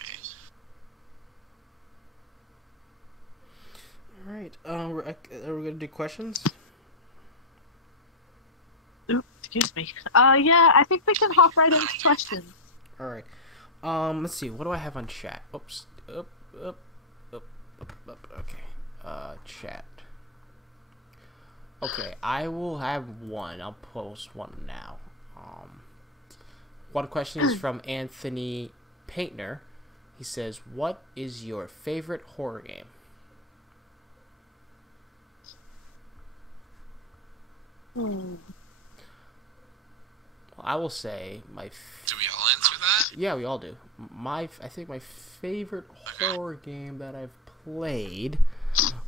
All right. Are we gonna do questions? Ooh, excuse me. Yeah, I think we can hop right into questions. All right. Let's see. What do I have on chat? Oops. Up. Okay. Chat. Okay, I will have one. I'll post one now. One question is from Anthony Paintner. He says, "What is your favorite horror game?" Well, I will say my. Do we all answer that? Yeah, we all do. I think my favorite horror game that I've played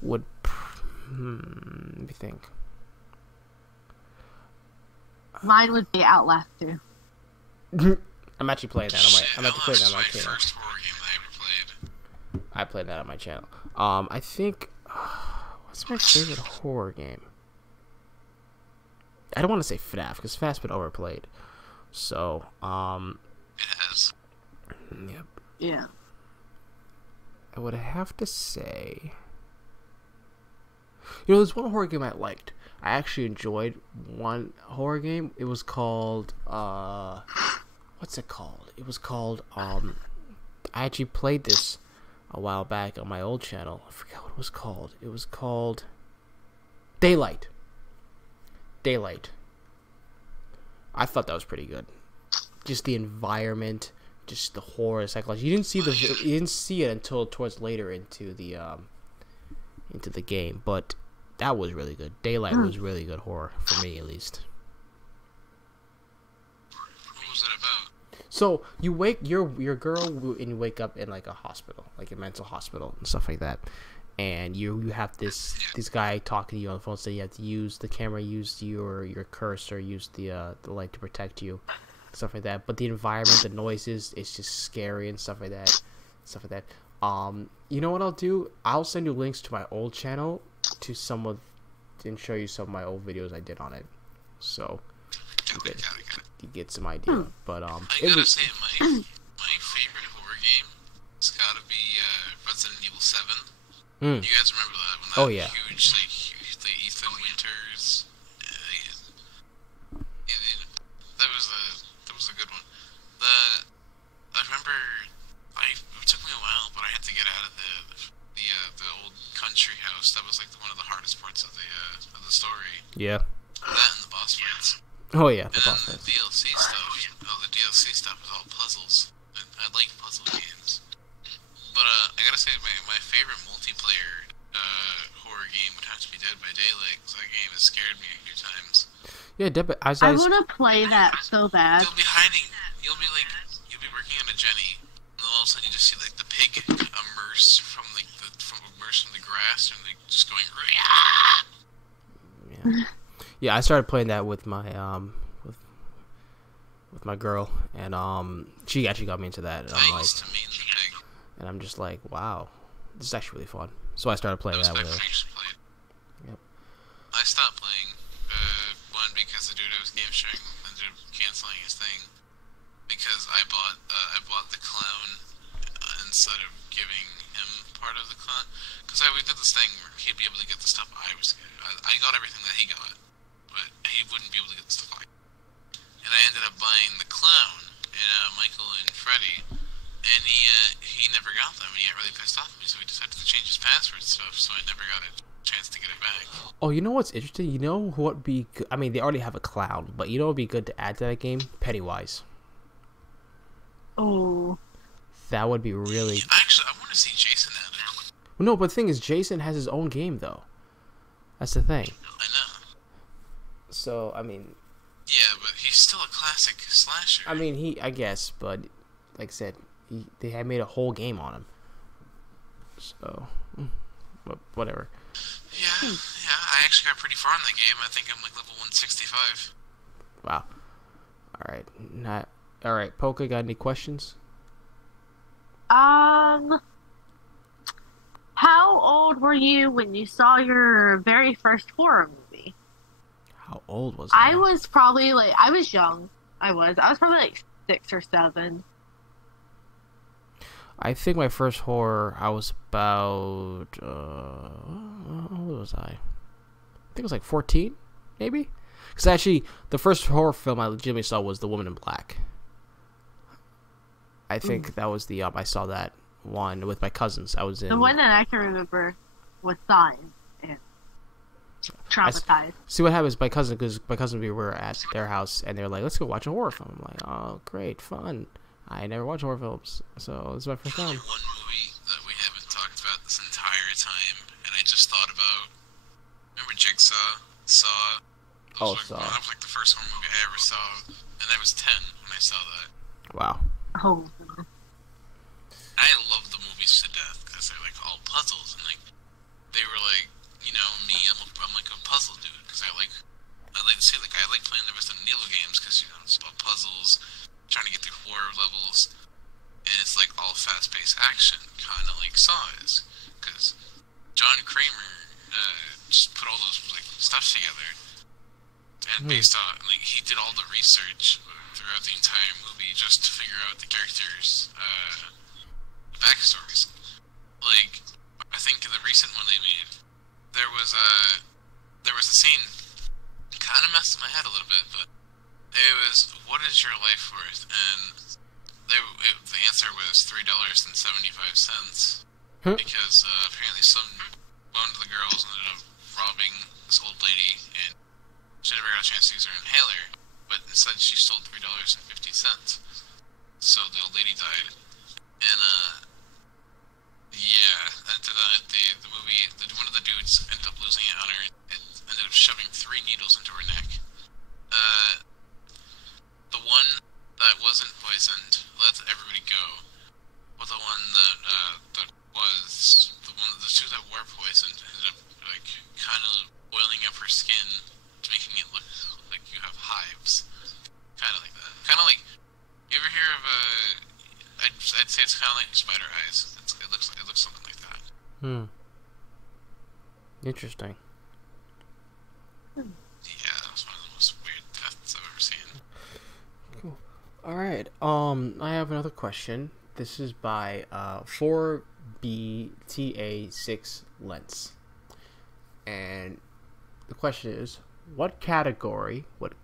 would. Let me think. Mine would be Outlast 2. I'm actually playing that on my. I'm actually playing that on my channel. First horror game I ever played. I played that on my channel. I think. What's my favorite horror game? I don't want to say FNAF because FNAF's been overplayed. So, It has. Yep. Yeah. I would have to say. You know, there's one horror game I liked. I actually enjoyed one horror game. It was called what's it called? It was called I actually played this a while back on my old channel. I forgot what it was called. It was called Daylight. I thought that was pretty good. Just the environment, just the horror psychology. You didn't see it until towards later into the game, but that was really good. Daylight was really good horror for me, at least. What was it about? So you your girl and you wake up in like a hospital, like a mental hospital and stuff like that, and you have this guy talking to you on the phone, so you have to use the camera, use your cursor, use the light to protect you, stuff like that. But the environment, the noises, it's just scary and stuff like that. You know what I'll do? I'll send you links to my old channel to and show you some of my old videos I did on it. So you get some idea. But I gotta say, my favorite horror game has gotta be Resident Evil 7. You guys remember that? When that huge, the Ethan Winters. That was a good one. I remember. It took me a while, but I had to get out of the old country house. That was like one of the hardest parts of the story. Yeah. That and the boss fights. Oh yeah, the And boss then fights. the DLC stuff. The DLC stuff is all puzzles. I like puzzle games. But I gotta say, my favorite multiplayer horror game would have to be Dead by Daylight, because that game has scared me a few times. Yeah, I want to play that so bad. You'll be hiding. You'll be working on a Jenny, and then all of a sudden you just see like the pig emerge from the grass, and like just going. Yeah. Yeah, I started playing that with my with my girl, and she actually got me into that, and I'm like, To me and the pig. and I'm just like, wow, this is actually really fun. So I started playing that with her. Yep. I stopped playing one because the dude I was game sharing ended up canceling his thing because I bought the clown instead of giving him part of the clown, because we did this thing where he'd be able to get the stuff I got everything that he got, but he wouldn't be able to get the stuff and I ended up buying the clown and Michael and Freddy, and he never got them, and he got really pissed off at me, so he decided to change his password stuff, so I never got a chance to get it back. Oh, you know what's interesting? You know what would be good? I mean, they already have a clown, but you know what would be good to add to that game? Pennywise. Oh. That would be really... Actually, I want to see Jason add it. No, but the thing is, Jason has his own game, though. That's the thing. I know. So, I mean... Yeah, but he's still a classic slasher. I mean, I guess, but like I said, they had made a whole game on him. So, but whatever. Yeah, I actually got pretty far in that game. I think I'm like level 165. Wow. All right, Polka, got any questions? How old were you when you saw your very first horror movie? How old was I? I was probably like, I was young. I was probably like 6 or 7. I think my first horror, I was about, how old was I? I think it was like 14, maybe? Because actually, the first horror film I legitimately saw was The Woman in Black. I think that was the, I saw that one with my cousins. I was in... The one that I can remember was Sign and Traumatized. See what happens, because my cousin, we were at their house, and they were like, let's go watch a horror film. I'm like, oh, great, fun. I never watch horror films, so this is my first time. One movie that we haven't talked about this entire time, and I just thought about, remember Jigsaw? Saw? Saw. That was like the first horror movie I ever saw, and I was 10 when I saw that. Wow. Oh. I love the movies to death, because they're like all puzzles, and like, they were like, you know, me, I'm like a puzzle dude, because I like to say, like, I like playing the Resident Evil games, because, you know, it's about puzzles, trying to get through horror levels, and it's like all fast-paced action, kind of like Saw is, because John Kramer just put all those like stuff together, and based on like he did all the research throughout the entire movie just to figure out the characters' backstories. Like, I think in the recent one they made, there was a scene kind of messed in my head a little bit, but it was, what is your life worth? And the answer was $3.75, because apparently one of the girls ended up robbing this old lady, and she never got a chance to use her inhaler, but instead she stole $3.50. So the old lady died, and after that, the movie, one of the dudes ended up losing it on her, and ended up shoving 3 needles into her neck. The one that wasn't poisoned let everybody go, but the one that was the 2 that were poisoned ended up like kind of oiling up her skin, making it look like you have hives, kind of like that. Kind of like, you ever hear of I'd say it's kind of like spider eyes. It looks something like that. Interesting. Yeah, that was one of the most weird deaths I've ever seen. Cool. Alright, I have another question. This is by 4BTA6 Lens. And the question is, what category would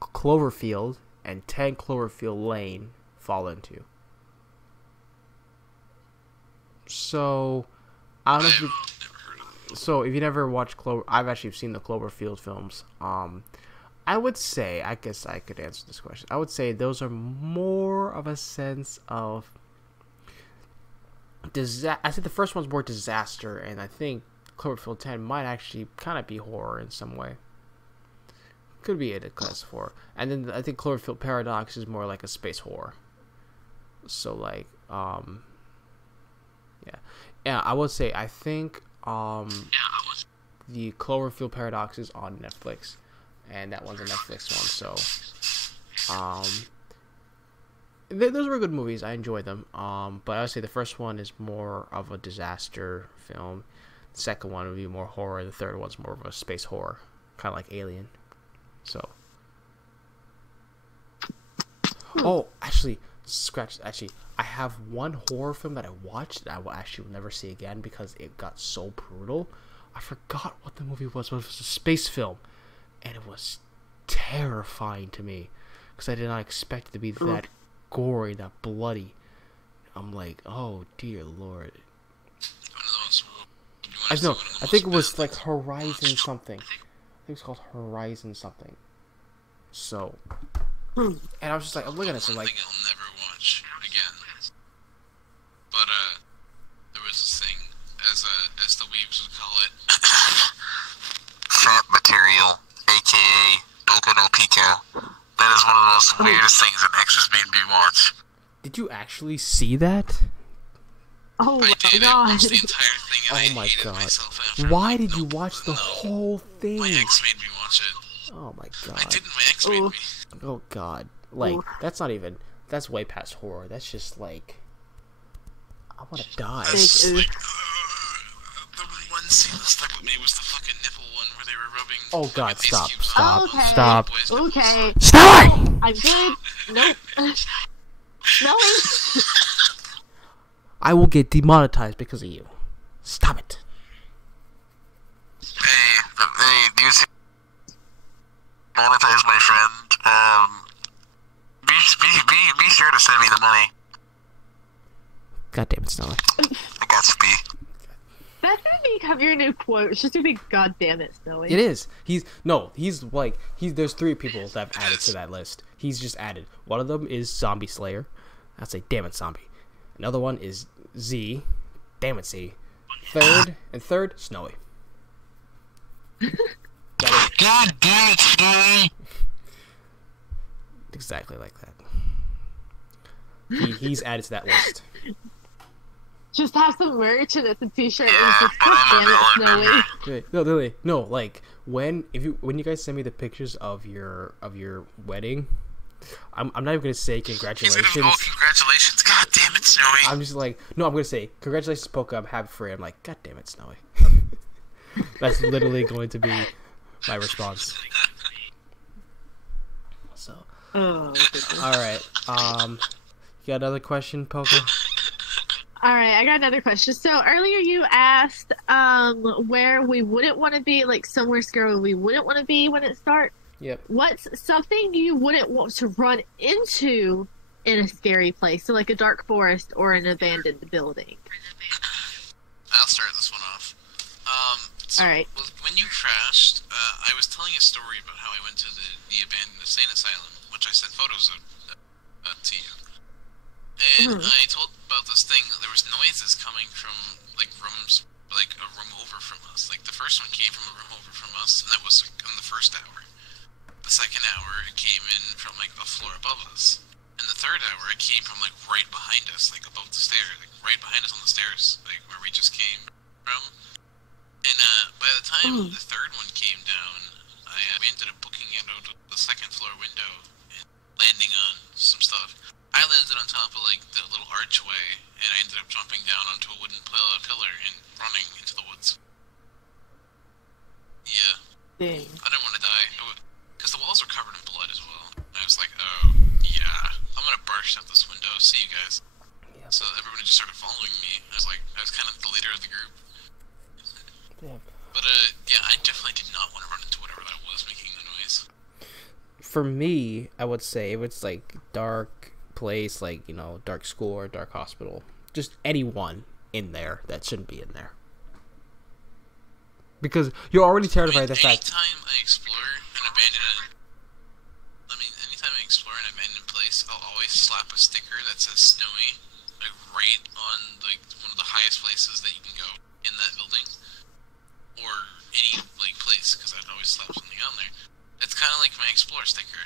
Cloverfield and 10 Cloverfield Lane fall into? So, I don't know if you... So, if you never watched I've actually seen the Cloverfield films. I would say, I guess I could answer this question. I would say those are more of a sense of... I think the first one's more disaster, and I think Cloverfield 10 might actually kind of be horror in some way. Could be in a class 4. And then I think Cloverfield Paradox is more like a space horror. So, like, yeah, I would say, I think, the Cloverfield Paradox is on Netflix, and that one's a Netflix one, so, those were good movies, I enjoy them, but I would say the first one is more of a disaster film, the second one would be more horror, the third one's more of a space horror, kind of like Alien, so. Oh, actually, I have one horror film that I watched that I will actually never see again because it got so brutal. I forgot what the movie was, but it was a space film, and it was terrifying to me because I did not expect it to be that gory, that bloody. I'm like, oh dear Lord. I think it was like Horizon something. I think it was called Horizon something. So, and I was just like, I'm looking at it, so like. I'll never watch again. But there was this thing, as the weebs would call it, fat material, aka Boku no Pico. That is one of the most weirdest things that Extras made me watch. Did you actually see that? Oh my god! I watched the entire thing, and I hated god! myself after. Why did you watch the whole thing? My ex made me watch it. Oh my god! I didn't. My ex made me. Oh god! Like that's not even. That's way past horror. That's just like. I want to die. Like, See, the stuck with me was the fucking nipple one where they were rubbing. Oh God! ice Stop! cubes Stop! on Okay. Stop! boys' nipples. Okay. Stop! I'm good. Nope. Snowy. I will get demonetized because of you. Stop it. Hey, do you see? Monetize my friend. Be sure to send me the money. God damn it, Snowy. I got to be. That's gonna become your new quote. It's just gonna be "God damn it, Snowy." It is. He's there's 3 people that I've added to that list. He's just added. One of them is Zombie Slayer. I'd say, damn it, Zombie. Another one is Z. Damn it, Z. Third, Snowy. God damn it, Snowy! Exactly like that. He's added to that list. Just have some merch and it's a t-shirt and it's just "God damn it, Snowy." Okay, no, literally, no. Like when you guys send me the pictures of your wedding, I'm not even gonna say congratulations. He's gonna go, congratulations. God damn it, Snowy. I'm just like, no, I'm gonna say congratulations, Poca. I'm happy for you. I'm like, God damn it, Snowy. That's literally going to be my response. So, Oh, all right. You got another question, Poca? all right, I got another question. So earlier you asked where we wouldn't want to be, like somewhere scary we wouldn't want to be when it starts. Yep. What's something you wouldn't want to run into in a scary place? So like a dark forest or an abandoned building. I'll start this one off. All right. When you crashed, I was telling a story about how I went to the abandoned insane asylum, which I sent photos of to you. And I told about this thing. There was noises coming from like rooms, like a room over from us. Like the first one came from a room over from us, and that was like, in the first hour. The second hour, it came in from like a floor above us. And the third hour, it came from like right behind us, like above the stairs, like right behind us on the stairs, like where we just came from. And by the time the third one came down, we ended up booking it out of the second floor window and landing on some stuff. I landed on top of like the little archway, and I ended up jumping down onto a wooden pillar and running into the woods. Yeah. Dang. I didn't want to die, because the walls were covered in blood as well. I was like, oh, yeah, I'm gonna burst out this window, see you guys. Yep. So everybody just started following me. I was kind of the leader of the group. Yep. But, yeah, I definitely did not want to run into whatever that was making the noise. For me, I would say if it's like dark place, like, you know, dark school or dark hospital, just anyone in there that shouldn't be in there. Because you're already terrified of the fact. Anytime I explore an abandoned place, I'll always slap a sticker that says Snowy, like right on like one of the highest places that you can go in that building, or any like place, because I'd always slap something on there. It's kind of like my explore sticker,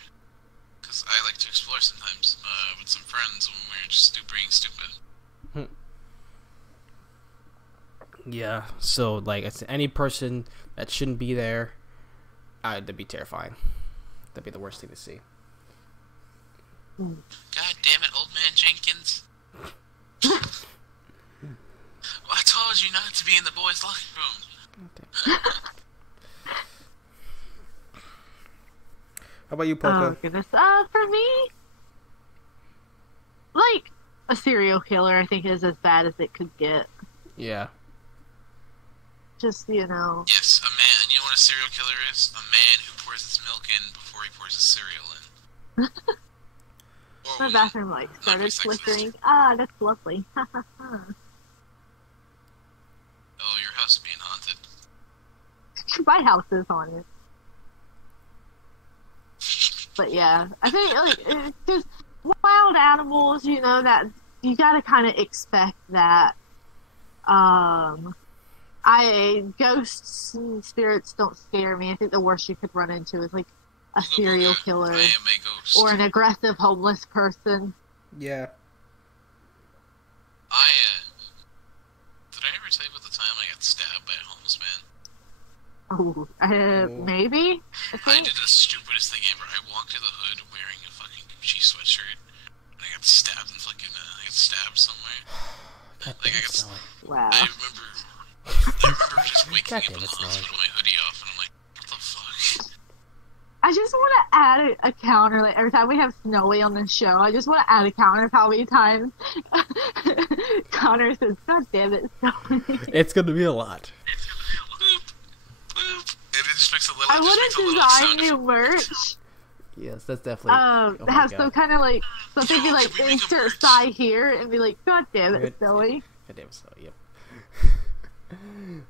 because I like to explore sometimes with some friends when we're just being stupid. Yeah, so like it's any person that shouldn't be there, that'd be terrifying. That'd be the worst thing to see. God damn it, old man Jenkins! Well, I told you not to be in the boys' locker room. Okay. How about you, Poca? Oh goodness. For me, like a serial killer, I think is as bad as it could get. Yeah. Just, you know. Yes, a man. You know what a serial killer is? A man who pours his milk in before he pours his cereal in. My bathroom light started Not flickering. Ah, that's lovely. Oh, your house is being haunted. My house is haunted. But yeah, I think like just wild animals, you know, that you gotta kind of expect that. Ghosts and spirits don't scare me. I think the worst you could run into is like a serial killer I am a ghost. or an aggressive homeless person. Yeah. Did I ever tell you about the time I got stabbed by a homeless man? Oh, maybe. I did the stupidest thing ever. I walked to the hood wearing a fucking Gucci sweatshirt, and I got stabbed in fucking, I got stabbed somewhere. God Like, damn it, Snowy. Wow. I remember I remember just waking God up in damn the it, hospital Snowy. with my hoodie off, and I'm like, what the fuck? I just want to add a counter. Like every time we have Snowy on the show, I just want to add a counter of how many times Connor says, "God damn it, Snowy." It's gonna be a lot. Boop, boop. And it just makes a little. I want to design new merch. Yes, that's definitely. Oh my Have God. some kind of like something be like Can we make a insert merch? sigh here and be like, "God damn it, Good. Snowy." God damn it, Snowy. Yep.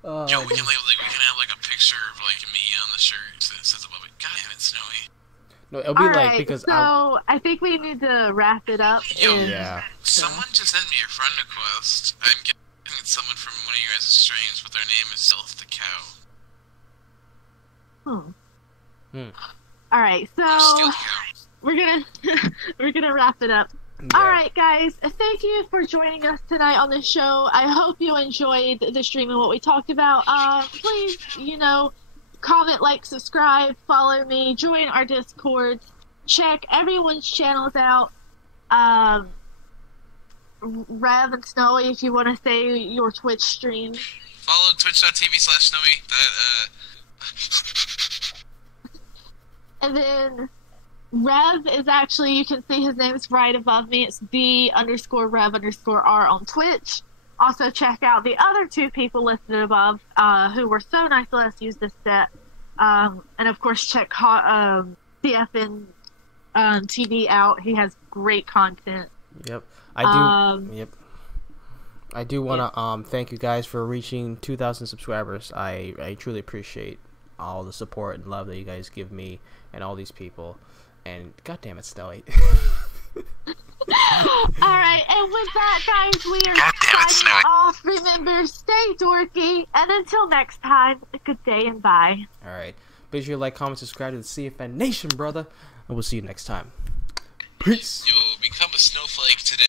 Yo, we can have like a picture of like me on the shirt that says above it, "God damn it, Snowy." No, it'll be All like right, because so I think we need to wrap it up. Yo, and- yeah. Someone just sent me a friend request. I'm guessing it's someone from one of your guys' streams, but their name is Self the Cow. All right, Steal so the cow. we're gonna wrap it up. All right, guys, thank you for joining us tonight on the show. I hope you enjoyed the stream and what we talked about. Please, comment, like, subscribe, follow me, join our Discord, check everyone's channels out. Rev and Snowy, if you want to say your Twitch stream. Follow twitch.tv/Snowy. And then Rev is actually, you can see his name is right above me. It's the_Rev_R on Twitch. Also check out the other two people listed above who were so nice to let us use this set. And of course check CFN TV out. He has great content. Yep. I do. Yep. I do want to thank you guys for reaching 2,000 subscribers. I truly appreciate all the support and love that you guys give me and all these people. And God damn it, Snowy. Alright, and with that, guys, we are signing off. Remember, stay dorky, and until next time, a good day and bye. Alright. Be sure to like, comment, subscribe to the CFN Nation, brother. And we'll see you next time. Peace. Yo, become a snowflake today.